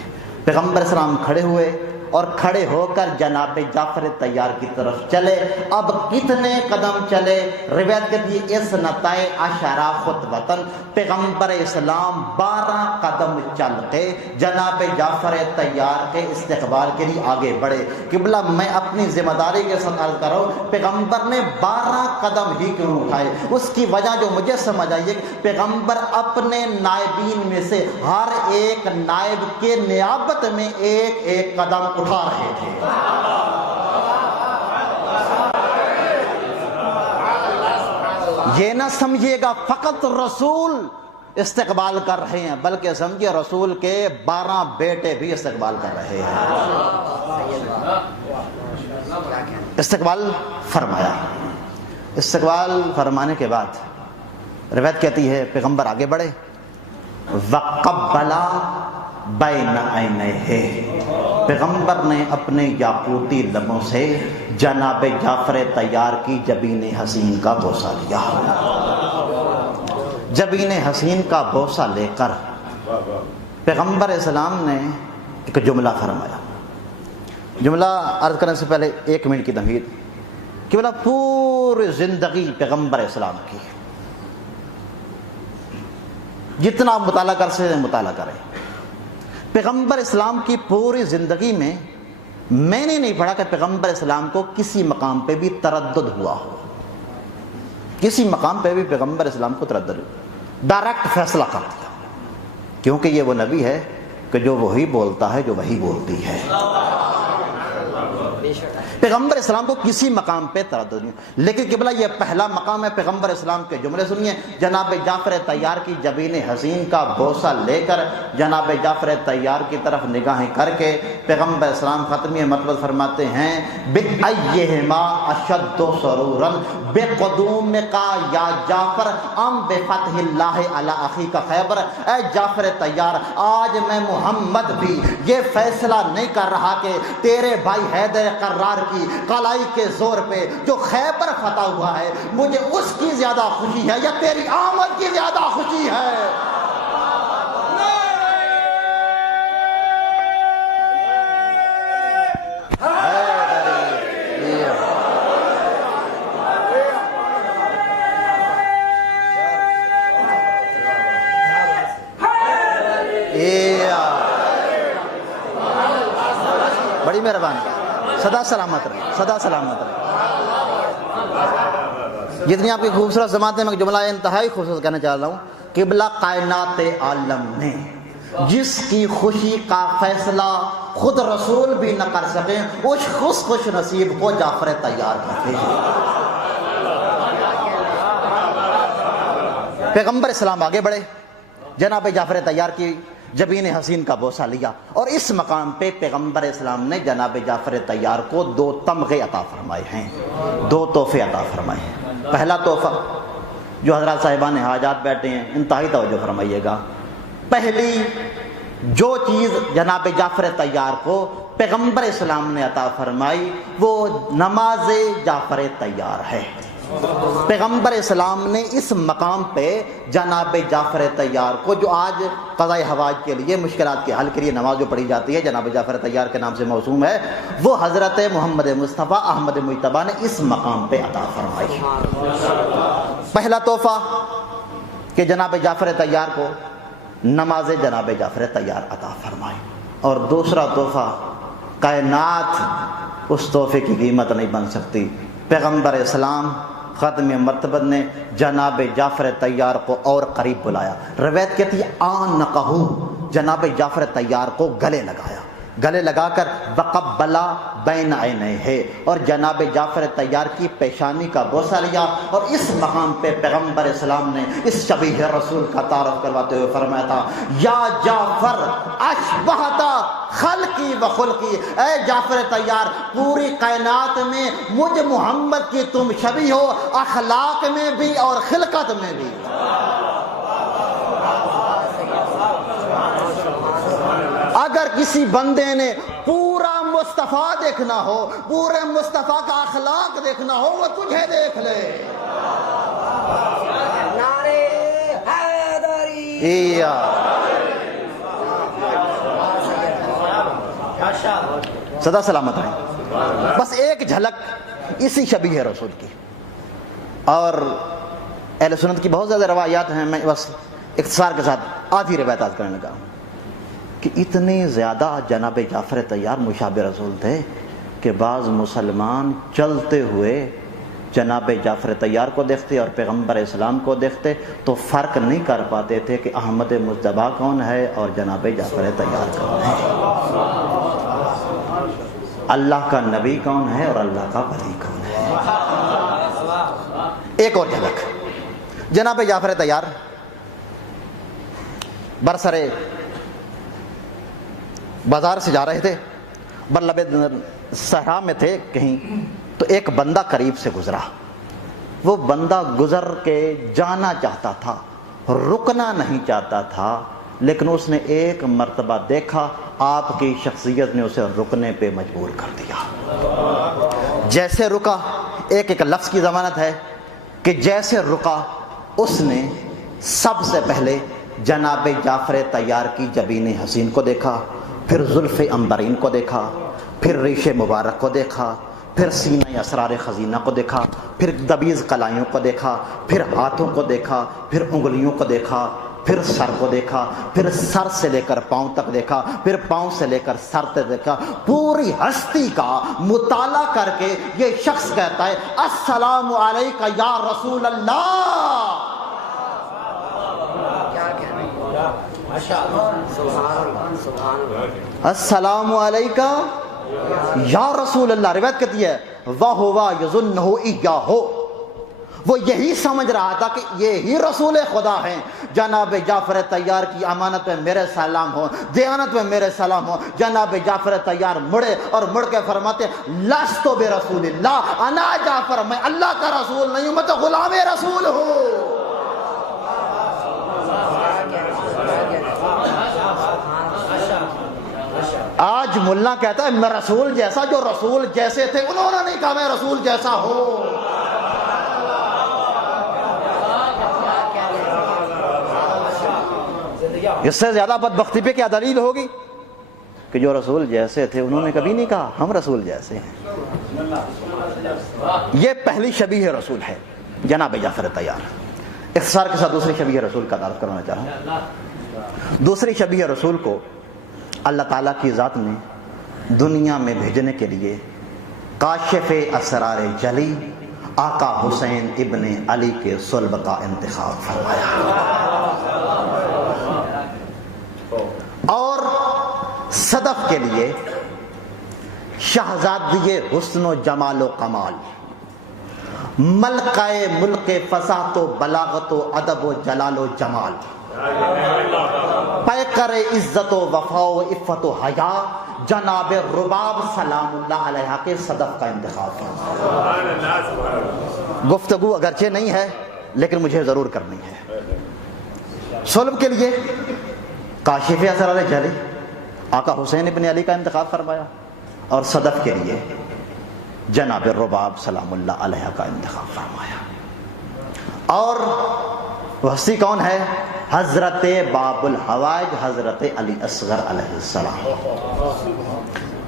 پیغمبر اسلام کھڑے ہوئے اور کھڑے ہو کر جناب جعفر طیار کی طرف چلے۔ اب کتنے قدم چلے، روایت کہتی ہے اثنتی عشر خطوۃ، پیغمبر اسلام 12 قدم چل کے جناب جعفر طیار کے استقبال کے لیے آگے بڑھے۔ قبلہ میں اپنی ذمہ داری کے ساتھ عرض کر رہا ہوں، پیغمبر نے 12 قدم ہی کیوں اٹھائے؟ اس کی وجہ جو مجھے سمجھ آئی ہے، پیغمبر اپنے نائبین میں سے ہر ایک نائب کے نیابت میں ایک ایک قدم اٹھا رہے تھے۔ یہ نہ سمجھیے گا فقط رسول استقبال کر رہے ہیں، بلکہ سمجھے رسول کے 12 بیٹے بھی استقبال کر رہے ہیں۔ استقبال فرمایا، استقبال فرمانے کے بعد روایت کہتی ہے پیغمبر آگے بڑھے، وَقَبَّلَ بَيْنَ عَيْنَيْهِ، پیغمبر نے اپنے یاقوتی لبوں سے جناب جعفر طیار کی جبین حسین کا بوسہ لیا۔ جبین حسین کا بوسہ لے کر پیغمبر اسلام نے ایک جملہ فرمایا۔ جملہ عرض کرنے سے پہلے 1 منٹ کی تمہید کہ بلا پوری زندگی پیغمبر اسلام کی جتنا آپ مطالعہ کر سکتے ہیں مطالعہ کریں، پیغمبر اسلام کی پوری زندگی میں میں نے نہیں پڑھا کہ پیغمبر اسلام کو کسی مقام پہ بھی تردد ہوا ہو، کسی مقام پہ بھی پیغمبر اسلام کو تردد ہوا، ڈائریکٹ فیصلہ کر دیا، کیونکہ یہ وہ نبی ہے کہ جو وہی بولتا ہے جو وہی بولتی ہے۔ پیغمبر اسلام کو کسی مقام پہ تردد نہیں، لیکن قبلہ یہ پہلا مقام ہے۔ پیغمبر اسلام کے جملے سنیے، جناب جعفر طیار کی جبین حسین کا بوسہ لے کر جناب جعفر طیار کی طرف نگاہیں کر کے پیغمبر اسلام ختمی مطلب فرماتے ہیں بِأَيِّهِمَا أَشَدُّ سُرُورًا بِقُدُومِكَ یا جعفر ام بفتح اللہ علی اخیک خیبر۔ اے جعفر طیار، آج میں محمد بھی یہ فیصلہ نہیں کر رہا کہ تیرے بھائی حیدر قرار کی قلائی کے زور پہ جو خیبر فتح ہوا ہے مجھے اس کی زیادہ خوشی ہے یا تیری آمد کی زیادہ خوشی ہے۔ بڑی مہربانی، سدا سلامت رہے، سدا سلامت رہے۔ جتنی آپ کی خوبصورت سماعتیں میں جملہ انتہائی خوبصورت کہنا چاہ رہا ہوں، قبلہ کائنات عالم نے جس کی خوشی کا فیصلہ خود رسول بھی نہ کر سکیں اس خوش نصیب کو جعفر طیار کہتے ہیں۔ پیغمبر اسلام آگے بڑھے، جناب جعفر طیار کی جبین حسین کا بوسہ لیا، اور اس مقام پہ پیغمبر اسلام نے جناب جعفر طیار کو 2 تمغے عطا فرمائے ہیں، 2 تحفے عطا فرمائے ہیں۔ پہلا تحفہ، جو حضرات صاحبان حاجات بیٹھے ہیں انتہائی توجہ فرمائیے گا، پہلی جو چیز جناب جعفر طیار کو پیغمبر اسلام نے عطا فرمائی وہ نماز جعفر طیار ہے۔ پیغمبر اسلام نے اس مقام پہ جناب جعفر طیار کو، جو آج قضاء حوائج کے لیے مشکلات کے حل کے لیے نماز جو پڑھی جاتی ہے جناب جعفر طیار کے نام سے موسوم ہے، وہ حضرت محمد مصطفیٰ احمد مجتبیٰ نے اس مقام پہ عطا فرمائی۔ پہلا تحفہ کہ جناب جعفر طیار کو نماز جناب جعفر طیار عطا فرمائی، اور دوسرا تحفہ کائنات اس تحفے کی قیمت نہیں بن سکتی، پیغمبر اسلام ختم مرتبہ نے جناب جعفر طیار کو اور قریب بلایا۔ روایت کہتی ہے آنقہو، جناب جعفر طیار کو گلے لگایا، گلے لگا کر وقبلا بین عینیہ، اور جناب جعفر طیار کی پیشانی کا بوسہ لیا، اور اس مقام پہ پیغمبر اسلام نے اس شبیہ رسول کا تعارف کرواتے ہوئے فرمایا تھا یا جعفر اشبہتا خلقی و خلقی، اے جعفر طیار پوری کائنات میں مجھ محمد کی تم شبیہ ہو، اخلاق میں بھی اور خلقت میں بھی۔ اگر کسی بندے نے پورا مصطفیٰ دیکھنا ہو، پورے مصطفیٰ کا اخلاق دیکھنا ہو، وہ تجھے دیکھ لے۔ نعرے حیدری، سدا سلامت رہیں۔ بس ایک جھلک اسی شبیہ رسول کی، اور اہل سنت کی بہت زیادہ روایات ہیں، میں بس اختصار کے ساتھ آدھی روایت آج کرنے لگا ہوں کہ اتنے زیادہ جناب جعفر طیار مشابہ رسول تھے کہ بعض مسلمان چلتے ہوئے جناب جعفر طیار کو دیکھتے اور پیغمبر اسلام کو دیکھتے تو فرق نہیں کر پاتے تھے کہ احمد مجتبیٰ کون ہے اور جناب جعفر طیار کون ہے، اللہ کا نبی کون ہے اور اللہ کا ولی کون ہے۔ ایک اور جھلک، جناب جعفر طیار برسرے بازار سے جا رہے تھے، برلب صحرا میں تھے کہیں، تو ایک بندہ قریب سے گزرا، وہ بندہ گزر کے جانا چاہتا تھا، رکنا نہیں چاہتا تھا، لیکن اس نے ایک مرتبہ دیکھا آپ کی شخصیت نے اسے رکنے پہ مجبور کر دیا۔ جیسے رکا، ایک لفظ کی ضمانت ہے کہ جیسے رکا اس نے سب سے پہلے جناب جعفر طیار کی جبین حسین کو دیکھا، پھر زلف عنبرین کو دیکھا، پھر ریش مبارک کو دیکھا، پھر سینہ اسرار خزینہ کو دیکھا، پھر دبیز قلائیوں کو دیکھا، پھر ہاتھوں کو دیکھا، پھر انگلیوں کو دیکھا، پھر سر کو دیکھا، پھر سر سے لے کر پاؤں تک دیکھا، پھر پاؤں سے لے کر سر تک دیکھا۔ پوری ہستی کا مطالعہ کر کے یہ شخص کہتا ہے السلام علیکہ یا رسول اللہ۔ السلام علیکہ یا رسول اللہ، روایت کہتی ہے وَهُوَ يَظُنُّهُ إِيَّاهُ، وہ یہی سمجھ رہا تھا کہ یہی رسول خدا ہیں۔ جناب جعفر طیار کی امانت میں میرے سلام ہو، دیانت میں میرے سلام ہو۔ جناب جعفر طیار مڑے اور مڑ کے فرماتے لست برسول اللہ، انا جعفر، میں اللہ کا رسول نہیں ہوں، میں تو غلام رسول ہوں۔ آج ملا کہتا ہے میں رسول جیسا، جو رسول جیسے تھے انہوں نے نہیں کہا میں رسول جیسا ہوں۔ اس سے زیادہ بدبختی پہ کیا دلیل ہوگی کہ جو رسول جیسے تھے انہوں نے کبھی نہیں کہا ہم رسول جیسے ہیں۔ یہ پہلی شبیہ رسول ہے جناب جعفر طیار۔ اختصار کے ساتھ دوسری شبیہ رسول کا تعارف کروانا چاہوں۔ دوسری شبیہ رسول کو اللہ تعالیٰ کی ذات نے دنیا میں بھیجنے کے لیے کاشف اسرار جلی آقا حسین ابن علی کے صلب کا انتخاب فرمایا، اور صدف کے لیے شہزادی حسن و جمال و کمال، ملکہ ملک فصاحت و بلاغت و ادب و جلال و جمال، پیکر عزت و وفا و عفت و حیا جناب رباب سلام اللہ علیہ کے صدف کا انتخاب فرمایا۔ گفتگو اگرچہ نہیں ہے لیکن مجھے ضرور کرنی ہے۔ صلب کے لیے کاشف اسرار جلی آقا حسین ابن علی کا انتخاب فرمایا، اور صدف کے لیے جناب رباب سلام اللہ علیہ کا انتخاب فرمایا۔ اور وہ ہستی کون ہے؟ حضرت باب الحوائج حضرت علی اصغر علیہ السلام۔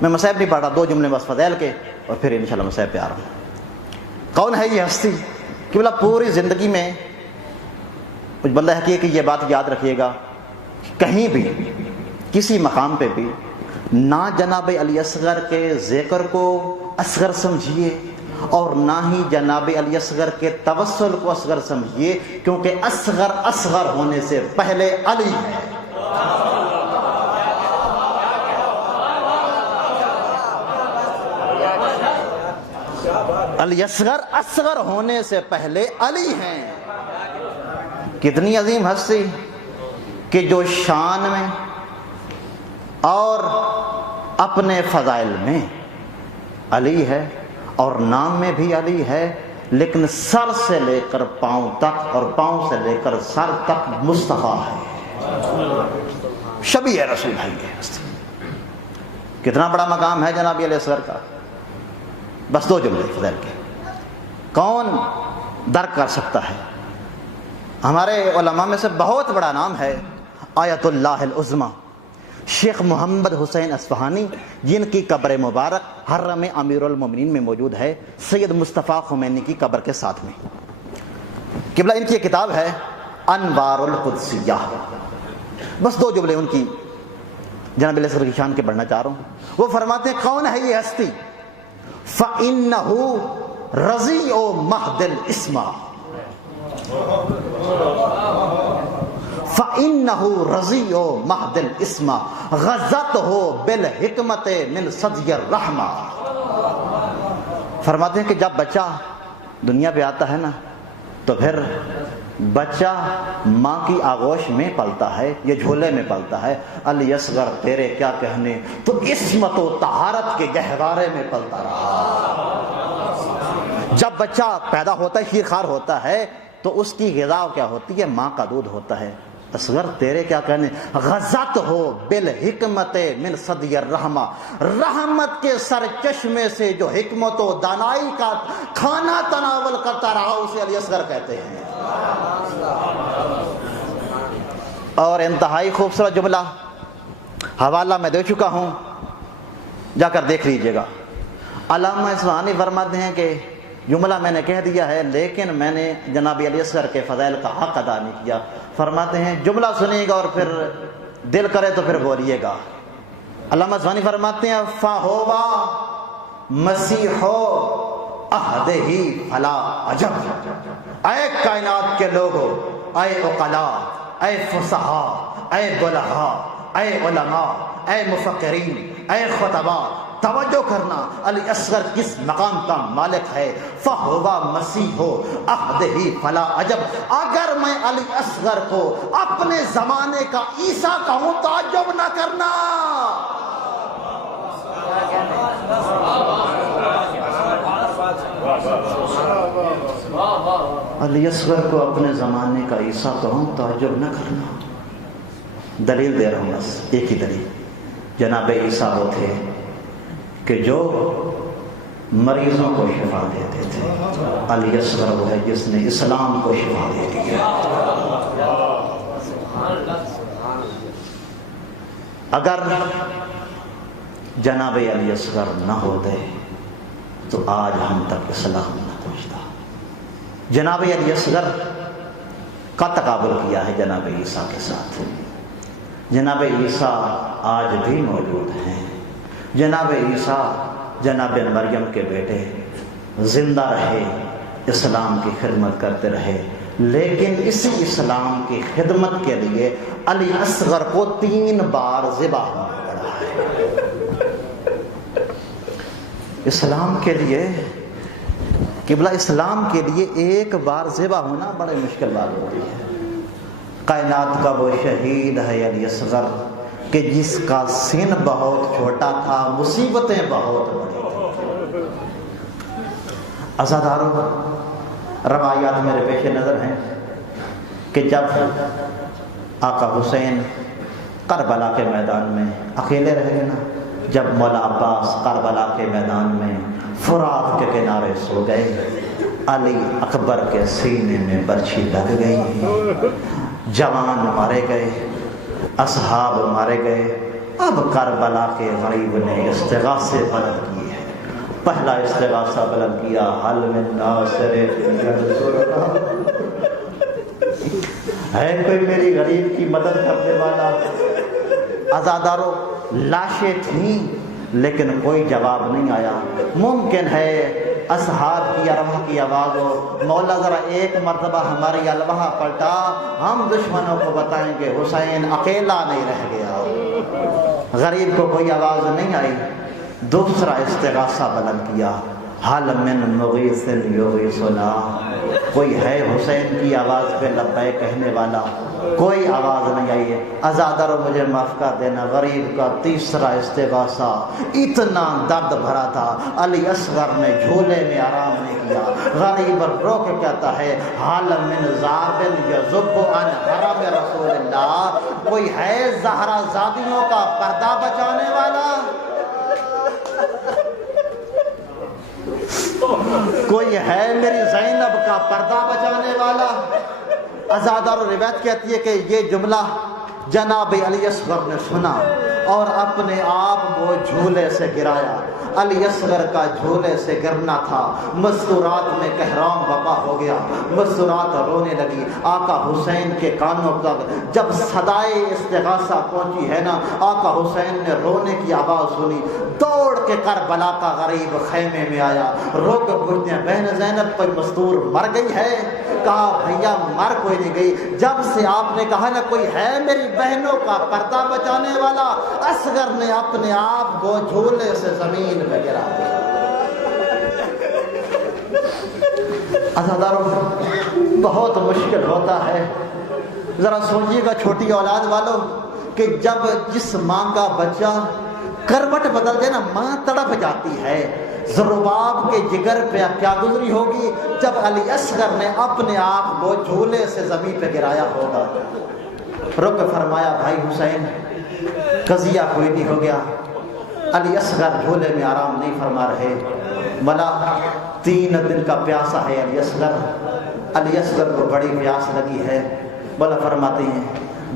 میں مصحف نہیں پڑھ رہا، دو جملے بس فضائل کے اور پھر انشاءاللہ مصحف پہ آ رہا ہوں۔ کون ہے یہ ہستی کہ بلا پوری زندگی میں کچھ بندہ ہے کہ یہ بات یاد رکھیے گا، کہیں بھی کسی مقام پہ بھی نہ جناب علی اصغر کے ذکر کو اصغر سمجھیے اور نہ ہی جناب علی اصغر کے توسل کو اصغر سمجھیے، کیونکہ اصغر اصغر ہونے سے پہلے علی ہے۔ علی اصغر اصغر ہونے سے پہلے علی ہیں۔ کتنی عظیم ہستی کہ جو شان میں اور اپنے فضائل میں علی ہے اور نام میں بھی علی ہے، لیکن سر سے لے کر پاؤں تک اور پاؤں سے لے کر سر تک مصطفیٰ ہے، شبیہ رسول ہے یہ ہستی۔ کتنا بڑا مقام ہے جناب علی اصغر کا، بس دو جملے فضائل کے۔ کون درک کر سکتا ہے؟ ہمارے علماء میں سے بہت بڑا نام ہے آیت اللہ العظمی شیخ محمد حسین اصفہانی، جن کی قبر مبارک حرم امیر المومنین میں موجود ہے، سید مصطفیٰ خمینی کی قبر کے ساتھ میں۔ قبلہ ان کی ایک کتاب ہے انوار القدسیہ، بس دو جملے ان کی جناب علی اصغر کی شان کے پڑھنا چاہ رہا ہوں۔ وہ فرماتے ہیں کون ہے یہ ہستی؟ فَإِنَّهُ رَضِيعُ مَهْدِ الْإِسْمَةِ، فَإِنَّهُ رَضِيعُ مَهْدِ الْإِسْمَةِ غَزَّتْهُ بِالْحِكْمَةِ مِنْ صَدْيِ الرَّحْمَةِ۔ فرماتے ہیں کہ جب بچہ دنیا پہ آتا ہے نا تو پھر بچہ ماں کی آغوش میں پلتا ہے، یہ جھولے میں پلتا ہے۔ علی اصغر تیرے کیا کہنے، تو عصمت و طہارت کے گہوارے میں پلتا رہا۔ جب بچہ پیدا ہوتا ہے، شیرخوار ہوتا ہے، تو اس کی غذا کیا ہوتی ہے؟ ماں کا دودھ ہوتا ہے۔ اصغر تیرے کیا کہنے، غزت ہو بالحکمت من صدی الرحمہ، رحمت کے سر چشمے سے جو حکمت و دانائی کا کھانا تناول کرتا رہا، اسے علی اصغر کہتے ہیں۔ اور انتہائی خوبصورت جملہ حوالہ میں دے چکا ہوں، جا کر دیکھ لیجئے گا۔ علامہ اصفہانی فرماتے ہیں کہ جملہ میں نے کہہ دیا ہے لیکن میں نے جناب علی اصغر کے فضائل کا حق ادا نہیں کیا۔ فرماتے ہیں جملہ سنیے گا اور پھر دل کرے تو پھر بولیے گا۔ علامہ اصفہانی فرماتے ہیں فَهُوَ مَسِيحُ عَهْدِهِ فَلَا عَجَبَ، اے کائنات کے لوگوں، اے عقلاء، اے فصحاء، اے بلغاء، اے علماء، اے مفکرین، اے خطباء، توجہ کرنا، علی اصغر کس مقام کا مالک ہے، فہو مسیح عہدہ فلا عجب، اگر میں علی اصغر کو اپنے زمانے کا عیسیٰ کہوں تعجب نہ کرنا۔ علی اصغر کو اپنے زمانے کا عیسیٰ کہوں تعجب نہ کرنا۔ دلیل دے رہا ہوں، بس ایک ہی دلیل، جناب عیسیٰ وہ تھے کہ جو مریضوں کو شفا دیتے تھے، علی اصغر وہ ہے جس نے اسلام کو شفا دے دیا۔ اگر جناب علی اصغر نہ ہوتے تو آج ہم تک اسلام نہ پہنچتا۔ جناب علی اصغر کا تقابل کیا ہے جناب عیسیٰ کے ساتھ۔ جناب عیسیٰ آج بھی موجود ہیں، جناب عیسیٰ جناب مریم کے بیٹے زندہ رہے، اسلام کی خدمت کرتے رہے، لیکن اسی اسلام کی خدمت کے لیے علی اصغر کو 3 بار ذبح ہونا پڑا ہے۔ اسلام کے لیے، قبلہ اسلام کے لیے ایک بار ذبح ہونا بڑے مشکل بات ہوتی ہے۔ کائنات کا وہ شہید ہے علی اصغر کہ جس کا سن بہت چھوٹا تھا، مصیبتیں بہت بڑی تھیں۔ عزاداروں، روایات میرے پیش نظر ہیں کہ جب آقا حسین کربلا کے میدان میں اکیلے رہ گئے نا، جب مولا عباس کربلا کے میدان میں فرات کے کنارے سو گئے، علی اکبر کے سینے میں برچھی لگ گئی، جوان مارے گئے، اصحاب مارے گئے۔ اب کربلا کے غریب نے استغاثے بلند کیے ہیں۔ پہلا استغاثہ بلند کیا، حل من ناصر یا رسول اللہ، ہے کوئی میری غریب کی مدد کرنے والا؟ عزاداروں، لاشیں تھیں لیکن کوئی جواب نہیں آیا۔ ممکن ہے اصحاب کی ارواح کی آواز ہو، مولا ذرا ایک مرتبہ ہماری الواح پلٹا، ہم دشمنوں کو بتائیں گے حسین اکیلا نہیں رہ گیا۔ غریب کو کوئی آواز نہیں آئی۔ دوسرا استغاثہ بلند کیا، حل من مغیث یغیثنا، کوئی ہے حسین کی آواز پہ لبیک کہنے والا؟ کوئی آواز نہیں آئی ہے۔ عزادارو مجھے معاف کر دینا، غریب کا تیسرا استغاثہ اتنا درد بھرا تھا، علی اصغر نے جھولے میں آرام نہیں کیا۔ غریب رو کے کہتا ہے، حال من ذابن یذب عن حرم رسول اللہ، کوئی ہے زہرا زادیوں کا پردہ بچانے والا؟ کوئی ہے میری زینب کا پردہ بچانے والا؟ عزادار و روایت کہتی ہے کہ یہ جملہ جناب علی اصغر نے سنا اور اپنے آپ کو جھولے سے گرایا۔ علی اصغر کا جھولے سے گرنا تھا، مستورات میں کہرام بپا ہو گیا، مستورات رونے لگی۔ آقا حسین کے کانوں تک جب صدائے استغاثہ پہنچی ہے نا، آقا حسین نے رونے کی آواز سنی، دوڑ کے کربلا کا غریب خیمے میں آیا، رو کے پوچھتے ہیں بہن زینب کوئی مستور مر گئی ہے؟ کہا بھیا مر کوئی نہیں گئی، جب سے آپ نے کہا نا کوئی ہے میری بہنوں کا پردہ بچانے والا، اصغر نے اپنے آپ کو جھولے سے زمین پہ گرا دیا۔ عزاداروں، بہت مشکل ہوتا ہے، ذرا سوچیے گا چھوٹی اولاد والوں کہ جب جس ماں کا بچہ کروٹ بدل دے نا، ماں تڑپ جاتی ہے، ذرباب کے جگر پہ کیا گزری ہوگی جب علی اصغر نے اپنے آپ کو جھولے سے زمین پہ گرایا ہوگا۔ رک فرمایا بھائی حسین قضیہ کوئی نہیں ہو گیا۔ علی اصغر جھولے میں آرام نہیں فرما رہے، بلا 3 دن کا پیاسا ہے علی اصغر۔ علی اصغر کو بڑی پیاس لگی ہے، بلا فرماتے ہیں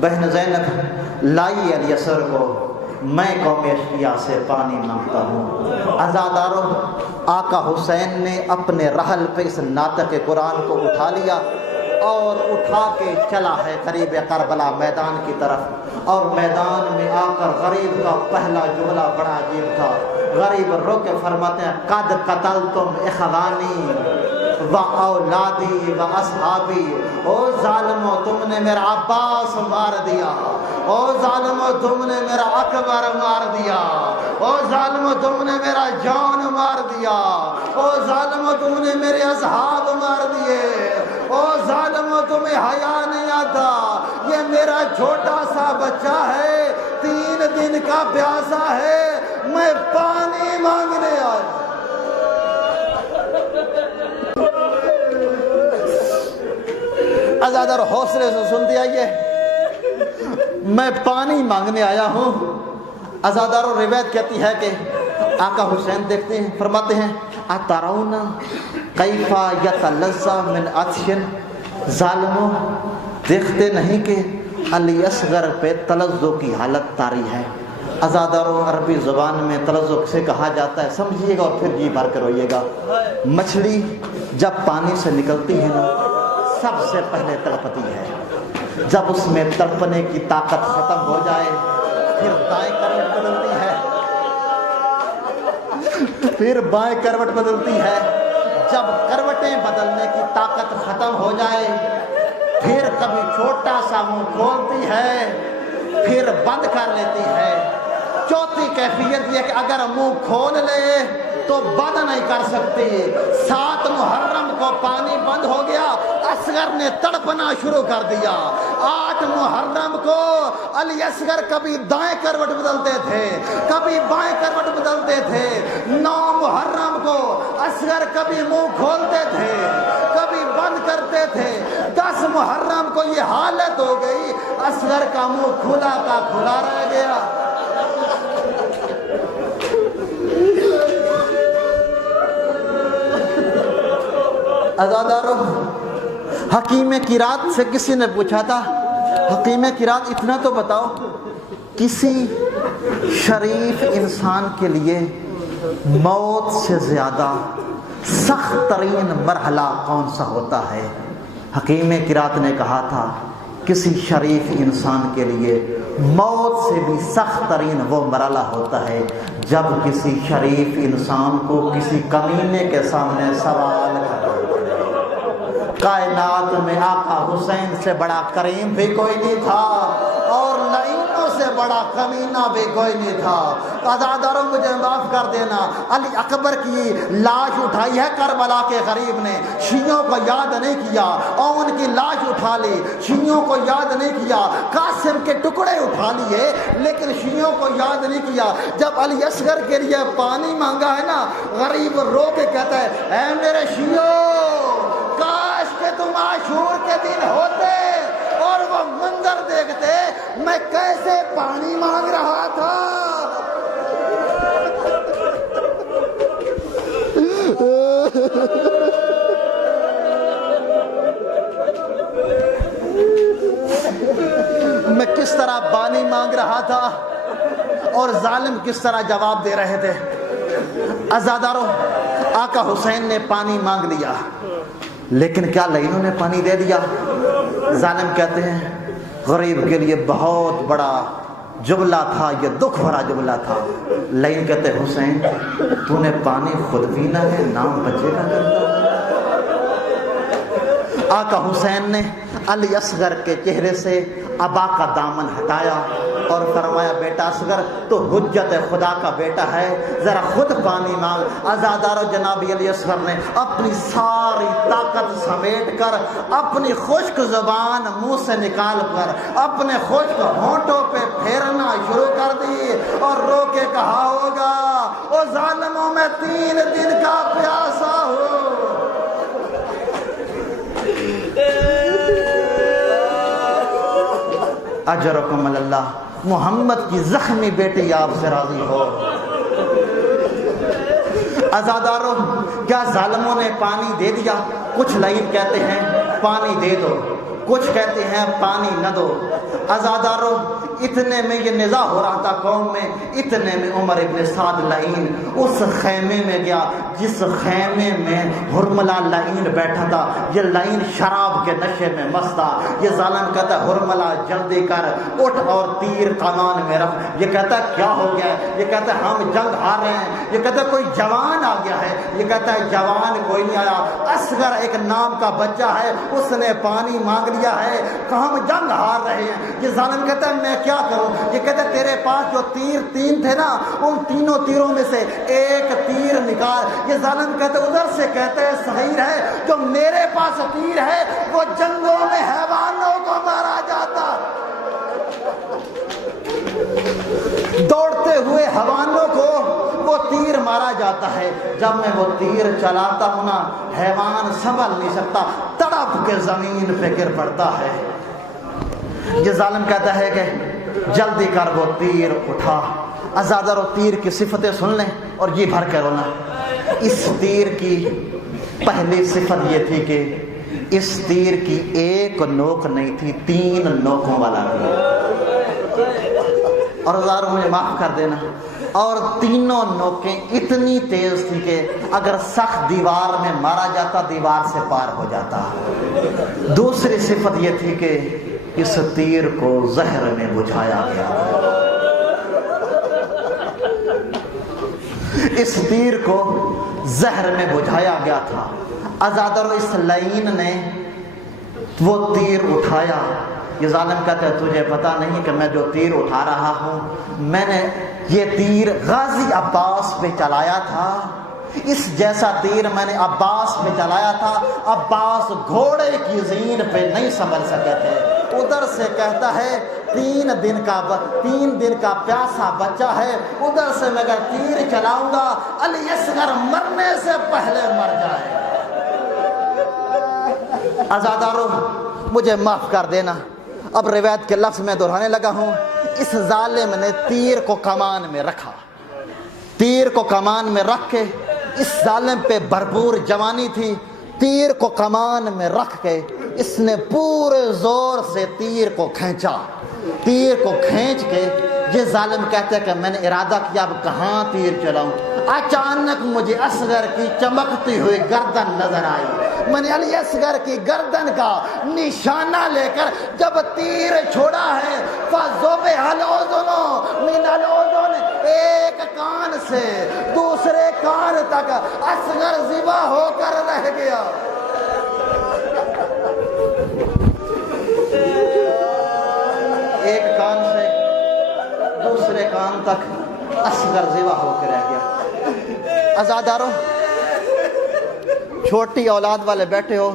بہن زینب لائی علی اصغر کو، میں قوم اشقیہ سے پانی مانگتا ہوں۔ عزاداروں، آقا حسین نے اپنے رحل پہ اس ناطق قرآن کو اٹھا لیا اور اٹھا کے چلا ہے قریب کربلا میدان کی طرف، اور میدان میں آ کر غریب کا پہلا جملہ بڑا عجیب تھا۔ غریب رو کے فرماتے ہیں قد قتلتم اخوانی، و اولادی و اصحابی، او ظالمو تم نے میرا عباس مار دیا، او ظالمو تم نے میرا اکبر مار دیا، او ظالمو تم نے میرا جان مار دیا، او ظالمو تم نے میرے اصحاب مار دیے، او ظالمو تمہیں حیا نہیں آتا، یہ میرا چھوٹا سا بچہ ہے، 3 دن کا پیاسا ہے، میں پانی مانگنے آیا۔ ازادار حوصلے سے سنتے آئیے، میں پانی مانگنے آیا ہوں۔ ازادار روایت کہتی ہے کہ آقا حسین دیکھتے ہیں، فرماتے ہیں اترون کیف یتلذذ من عطش، ظالموں دیکھتے نہیں کہ علی اصغر پہ تلذذ کی حالت طاری ہے۔ ازاداروں عربی زبان میں تلذذ سے کہا جاتا ہے، سمجھیے گا اور پھر جی بھر کر روئیے گا۔ مچھلی جب پانی سے نکلتی ہے نا، سب سے پہلے تڑپتی ہے، جب اس میں تڑپنے کی طاقت ختم ہو جائے پھر دائیں کروٹ بدلتی ہے، پھر بائیں کروٹ بدلتی ہے، جب کروٹیں بدلنے کی طاقت ختم ہو جائے پھر کبھی چھوٹا سا منہ کھولتی ہے پھر بند کر لیتی ہے۔ چوتھی کیفیت یہ کہ اگر منہ کھول لے تو بند نہیں کر سکتی۔ 7 محرم کو پانی بند ہو گیا، اصغر نے تڑپنا شروع کر دیا۔ 8 محرم کو علی اصغر کبھی دائیں کروٹ بدلتے تھے، کبھی بائیں کروٹ بدلتے تھے۔ 9 محرم کو اصغر کبھی منہ کھولتے تھے، کبھی بند کرتے تھے۔ 10 محرم کو یہ حالت ہو گئی، اصغر کا منہ کھلا کا کھلا رہ گیا۔ ازادارو، حکیم قرات سے کسی نے پوچھا تھا، حکیم قرات اتنا تو بتاؤ، کسی شریف انسان کے لیے موت سے زیادہ سخت ترین مرحلہ کون سا ہوتا ہے؟ حکیم قرات نے کہا تھا کسی شریف انسان کے لیے موت سے بھی سخت ترین وہ مرحلہ ہوتا ہے جب کسی شریف انسان کو کسی کمینے کے سامنے سوال کرنا پڑے۔ کائنات میں آقا حسین سے بڑا کریم بھی کوئی نہیں تھا اور لعینوں سے بڑا کمینہ بھی کوئی نہیں تھا۔ عزاداروں مجھے معاف کر دینا، علی اکبر کی لاش اٹھائی ہے کربلا کے غریب نے، شیعوں کو یاد نہیں کیا، اور ان کی لاش اٹھا لی، شیعوں کو یاد نہیں کیا۔ قاسم کے ٹکڑے اٹھا لیے لیکن شیعوں کو یاد نہیں کیا۔ جب علی اصغر کے لیے پانی مانگا ہے نا، غریب رو کے کہتا ہے اے میرے شیعوں، کاش کہ تم عاشور کے دن ہوتے اور وہ منظر دیکھتے میں کیسے پانی مانگ رہا تھا۔ میں کس طرح پانی مانگ رہا تھا اور ظالم کس طرح جواب دے رہے تھے۔ عزاداروں، آقا حسین نے پانی مانگ لیا لیکن کیا لعینوں نے پانی دے دیا؟ ظالم کہتے ہیں غریب کے لیے بہت بڑا جملہ تھا، یہ دکھ بھرا جملہ تھا۔ لعین کہتے حسین تو نے پانی خود پینا ہے، نام بچے کا کرتا ہے۔ آقا حسین نے علی اصغر کے چہرے سے ابا کا دامن ہٹایا اور فرمایا بیٹا اصغر تو حجت خدا کا بیٹا ہے، ذرا خود پانی مانگ۔ عزادار و جناب علی اصغر نے اپنی ساری طاقت سمیٹ کر اپنی خشک زبان منہ سے نکال کر اپنے خشک ہونٹوں پہ پھیرنا شروع کر دی اور رو کے کہا ہوگا او ظالموں میں 3 دن کا پیاسا ہوں۔ اجرکم اللہ، محمد کی زخمی بیٹی آپ سے راضی ہو۔ عزاداروں، کیا ظالموں نے پانی دے دیا؟ کچھ لعین کہتے ہیں پانی دے دو، کچھ کہتے ہیں پانی نہ دو۔ عزاداروں، اتنے میں یہ نزاع ہو رہا تھا قوم میں، اتنے میں عمر ابن سعد لعین اس خیمے میں گیا جس خیمے میں حرملہ لعین بیٹھا تھا۔ یہ لعین شراب کے نشے میں مست تھا۔ یہ ظالم کہتا ہے حرملہ جلدی کر، اٹھ اور تیر کمان میں رکھ۔ یہ کہتا ہے کیا ہو گیا ہے؟ یہ کہتا ہے ہم جنگ ہار رہے ہیں۔ یہ کہتا ہے کوئی جوان آ گیا ہے۔ یہ کہتا ہے جوان کوئی نہیں آیا، اصغر ایک نام کا بچہ ہے، اس نے پانی مانگ لیا ہے، ہم جنگ ہار رہے ہیں۔ یہ ظالم کہتا ہے میں کیا کروں؟ یہ کہتا ہے تیرے پاس جو تین تھے نا، ان تینوں تیروں میں سے ایک تیر نکال۔ یہ ظالم کہتا ہے ادھر سے کہتا ہے صحیح ہے، جو میرے پاس تیر ہے وہ جنگوں میں حیوانوں کو مارا جاتا، دوڑتے ہوئے حیوانوں کو وہ تیر مارا جاتا ہے۔ جب میں وہ تیر چلاتا ہوں نا، حیوان سنبھل نہیں سکتا، تڑپ کے زمین پہ گر پڑتا ہے۔ یہ ظالم کہتا ہے کہ جلدی کر وہ تیر اٹھا۔ ازادر و تیر کی صفتیں سن لیں اور یہ بھر کے رونا۔ اس تیر کی پہلی صفت یہ تھی کہ اس تیر کی ایک نوک نہیں تھی، 3 نوکوں والا تھی۔ اور ازادر مجھے معاف کر دینا، اور تینوں نوکیں اتنی تیز تھی کہ اگر سخت دیوار میں مارا جاتا دیوار سے پار ہو جاتا۔ دوسری صفت یہ تھی کہ اس تیر کو زہر میں بجھایا گیا۔ اس تیر کو زہر میں بجھایا گیا تھا۔ ازادر اس لعین نے وہ تیر اٹھایا۔ یہ ظالم کہتا ہے تجھے پتا نہیں کہ میں جو تیر اٹھا رہا ہوں، میں نے یہ تیر غازی عباس پہ چلایا تھا، اس جیسا تیر میں نے عباس پہ چلایا تھا، عباس گھوڑے کی زین پہ نہیں سنبھل سکے تھے۔ ادھر سے کہتا ہے 3 دن کا پیاسا بچہ ہے، ادھر سے میں اگر تیر چلاؤں گا علی اصغر مرنے سے پہلے مر جائے۔ ازادارو مجھے معاف کر دینا، اب روایت کے لفظ میں دہرانے لگا ہوں۔ اس ظالم نے تیر کو کمان میں رکھا، تیر کو کمان میں رکھ کے، اس ظالم پہ بھرپور جوانی تھی، تیر کو کمان میں رکھ کے اس نے پورے زور سے تیر کو کھینچا۔ تیر کو کھینچ کے یہ ظالم کہتا ہے کہ میں نے ارادہ کیا اب کہاں تیر چلاؤں، اچانک مجھے اصغر کی چمکتی ہوئی گردن نظر آئی۔ میں نے علی اصغر کی گردن کا نشانہ لے کر جب تیر چھوڑا ہے، فَذُبِحَ الْأُذُنُ مِنَ الْأُذُنِ، ایک کان سے دوسرے کان تک اصغر ذبح ہو کر رہ گیا۔ ایک کان سے دوسرے کان تک اصغر ذبح ہو کے رہ گیا۔ ازاداروں چھوٹی اولاد والے بیٹھے ہو،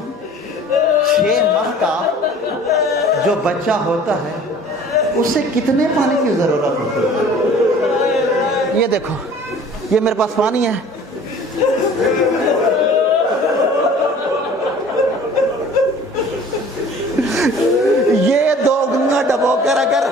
6 ماہ کا جو بچہ ہوتا ہے اسے کتنے پانی کی ضرورت ہوتی ہے؟ یہ دیکھو، یہ میرے پاس پانی ہے، یہ 2 گنگا ڈبو کر اگر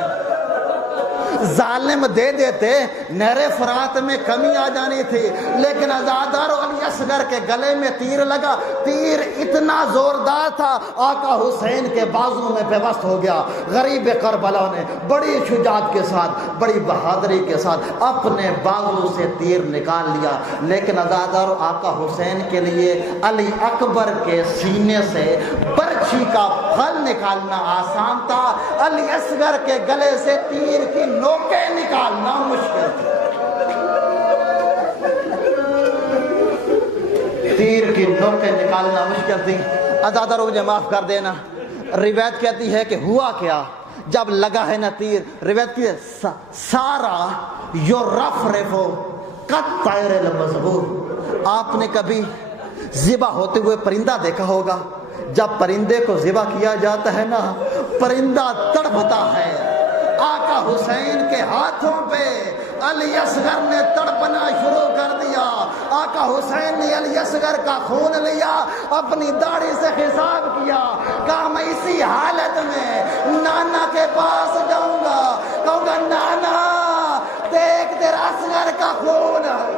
ظالم دے دیتے نہر فرات میں کمی آ جانی تھی، لیکن ازادار علی اصغر کے گلے میں تیر لگا، تیر اتنا زوردار تھا آقا حسین کے بازو میں پیوست ہو گیا۔ غریب کربلا نے بڑی شجاعت کے ساتھ، بڑی بہادری کے ساتھ اپنے بازو سے تیر نکال لیا، لیکن ازادار آقا حسین کے لیے علی اکبر کے سینے سے برچھی کا پھل نکالنا آسان تھا، علی اصغر کے گلے سے تیر کی نوکیں نکالنا مشکل تھی۔ تیر کی نوکیں نکالنا مشکل تھی۔ ازادار مجھے معاف کر دینا، روایت کہتی ہے کہ ہوا کیا جب لگا ہے نا تیر، روایت کی سارا یرفرفو کالطیر المذبوح۔ آپ نے کبھی ذبح ہوتے ہوئے پرندہ دیکھا ہوگا، جب پرندے کو ذبح کیا جاتا ہے نا پرندہ تڑپتا ہے۔ آقا حسین کے ہاتھوں پہ علی اصغر نے تڑپنا شروع کر دیا۔ آقا حسین نے علی اصغر کا خون لیا، اپنی داڑھی سے حساب کیا، کہا میں اسی حالت میں نانا کے پاس جاؤں گا، کہوں گا نانا دیکھ تیرا اصغر کا خون ہے۔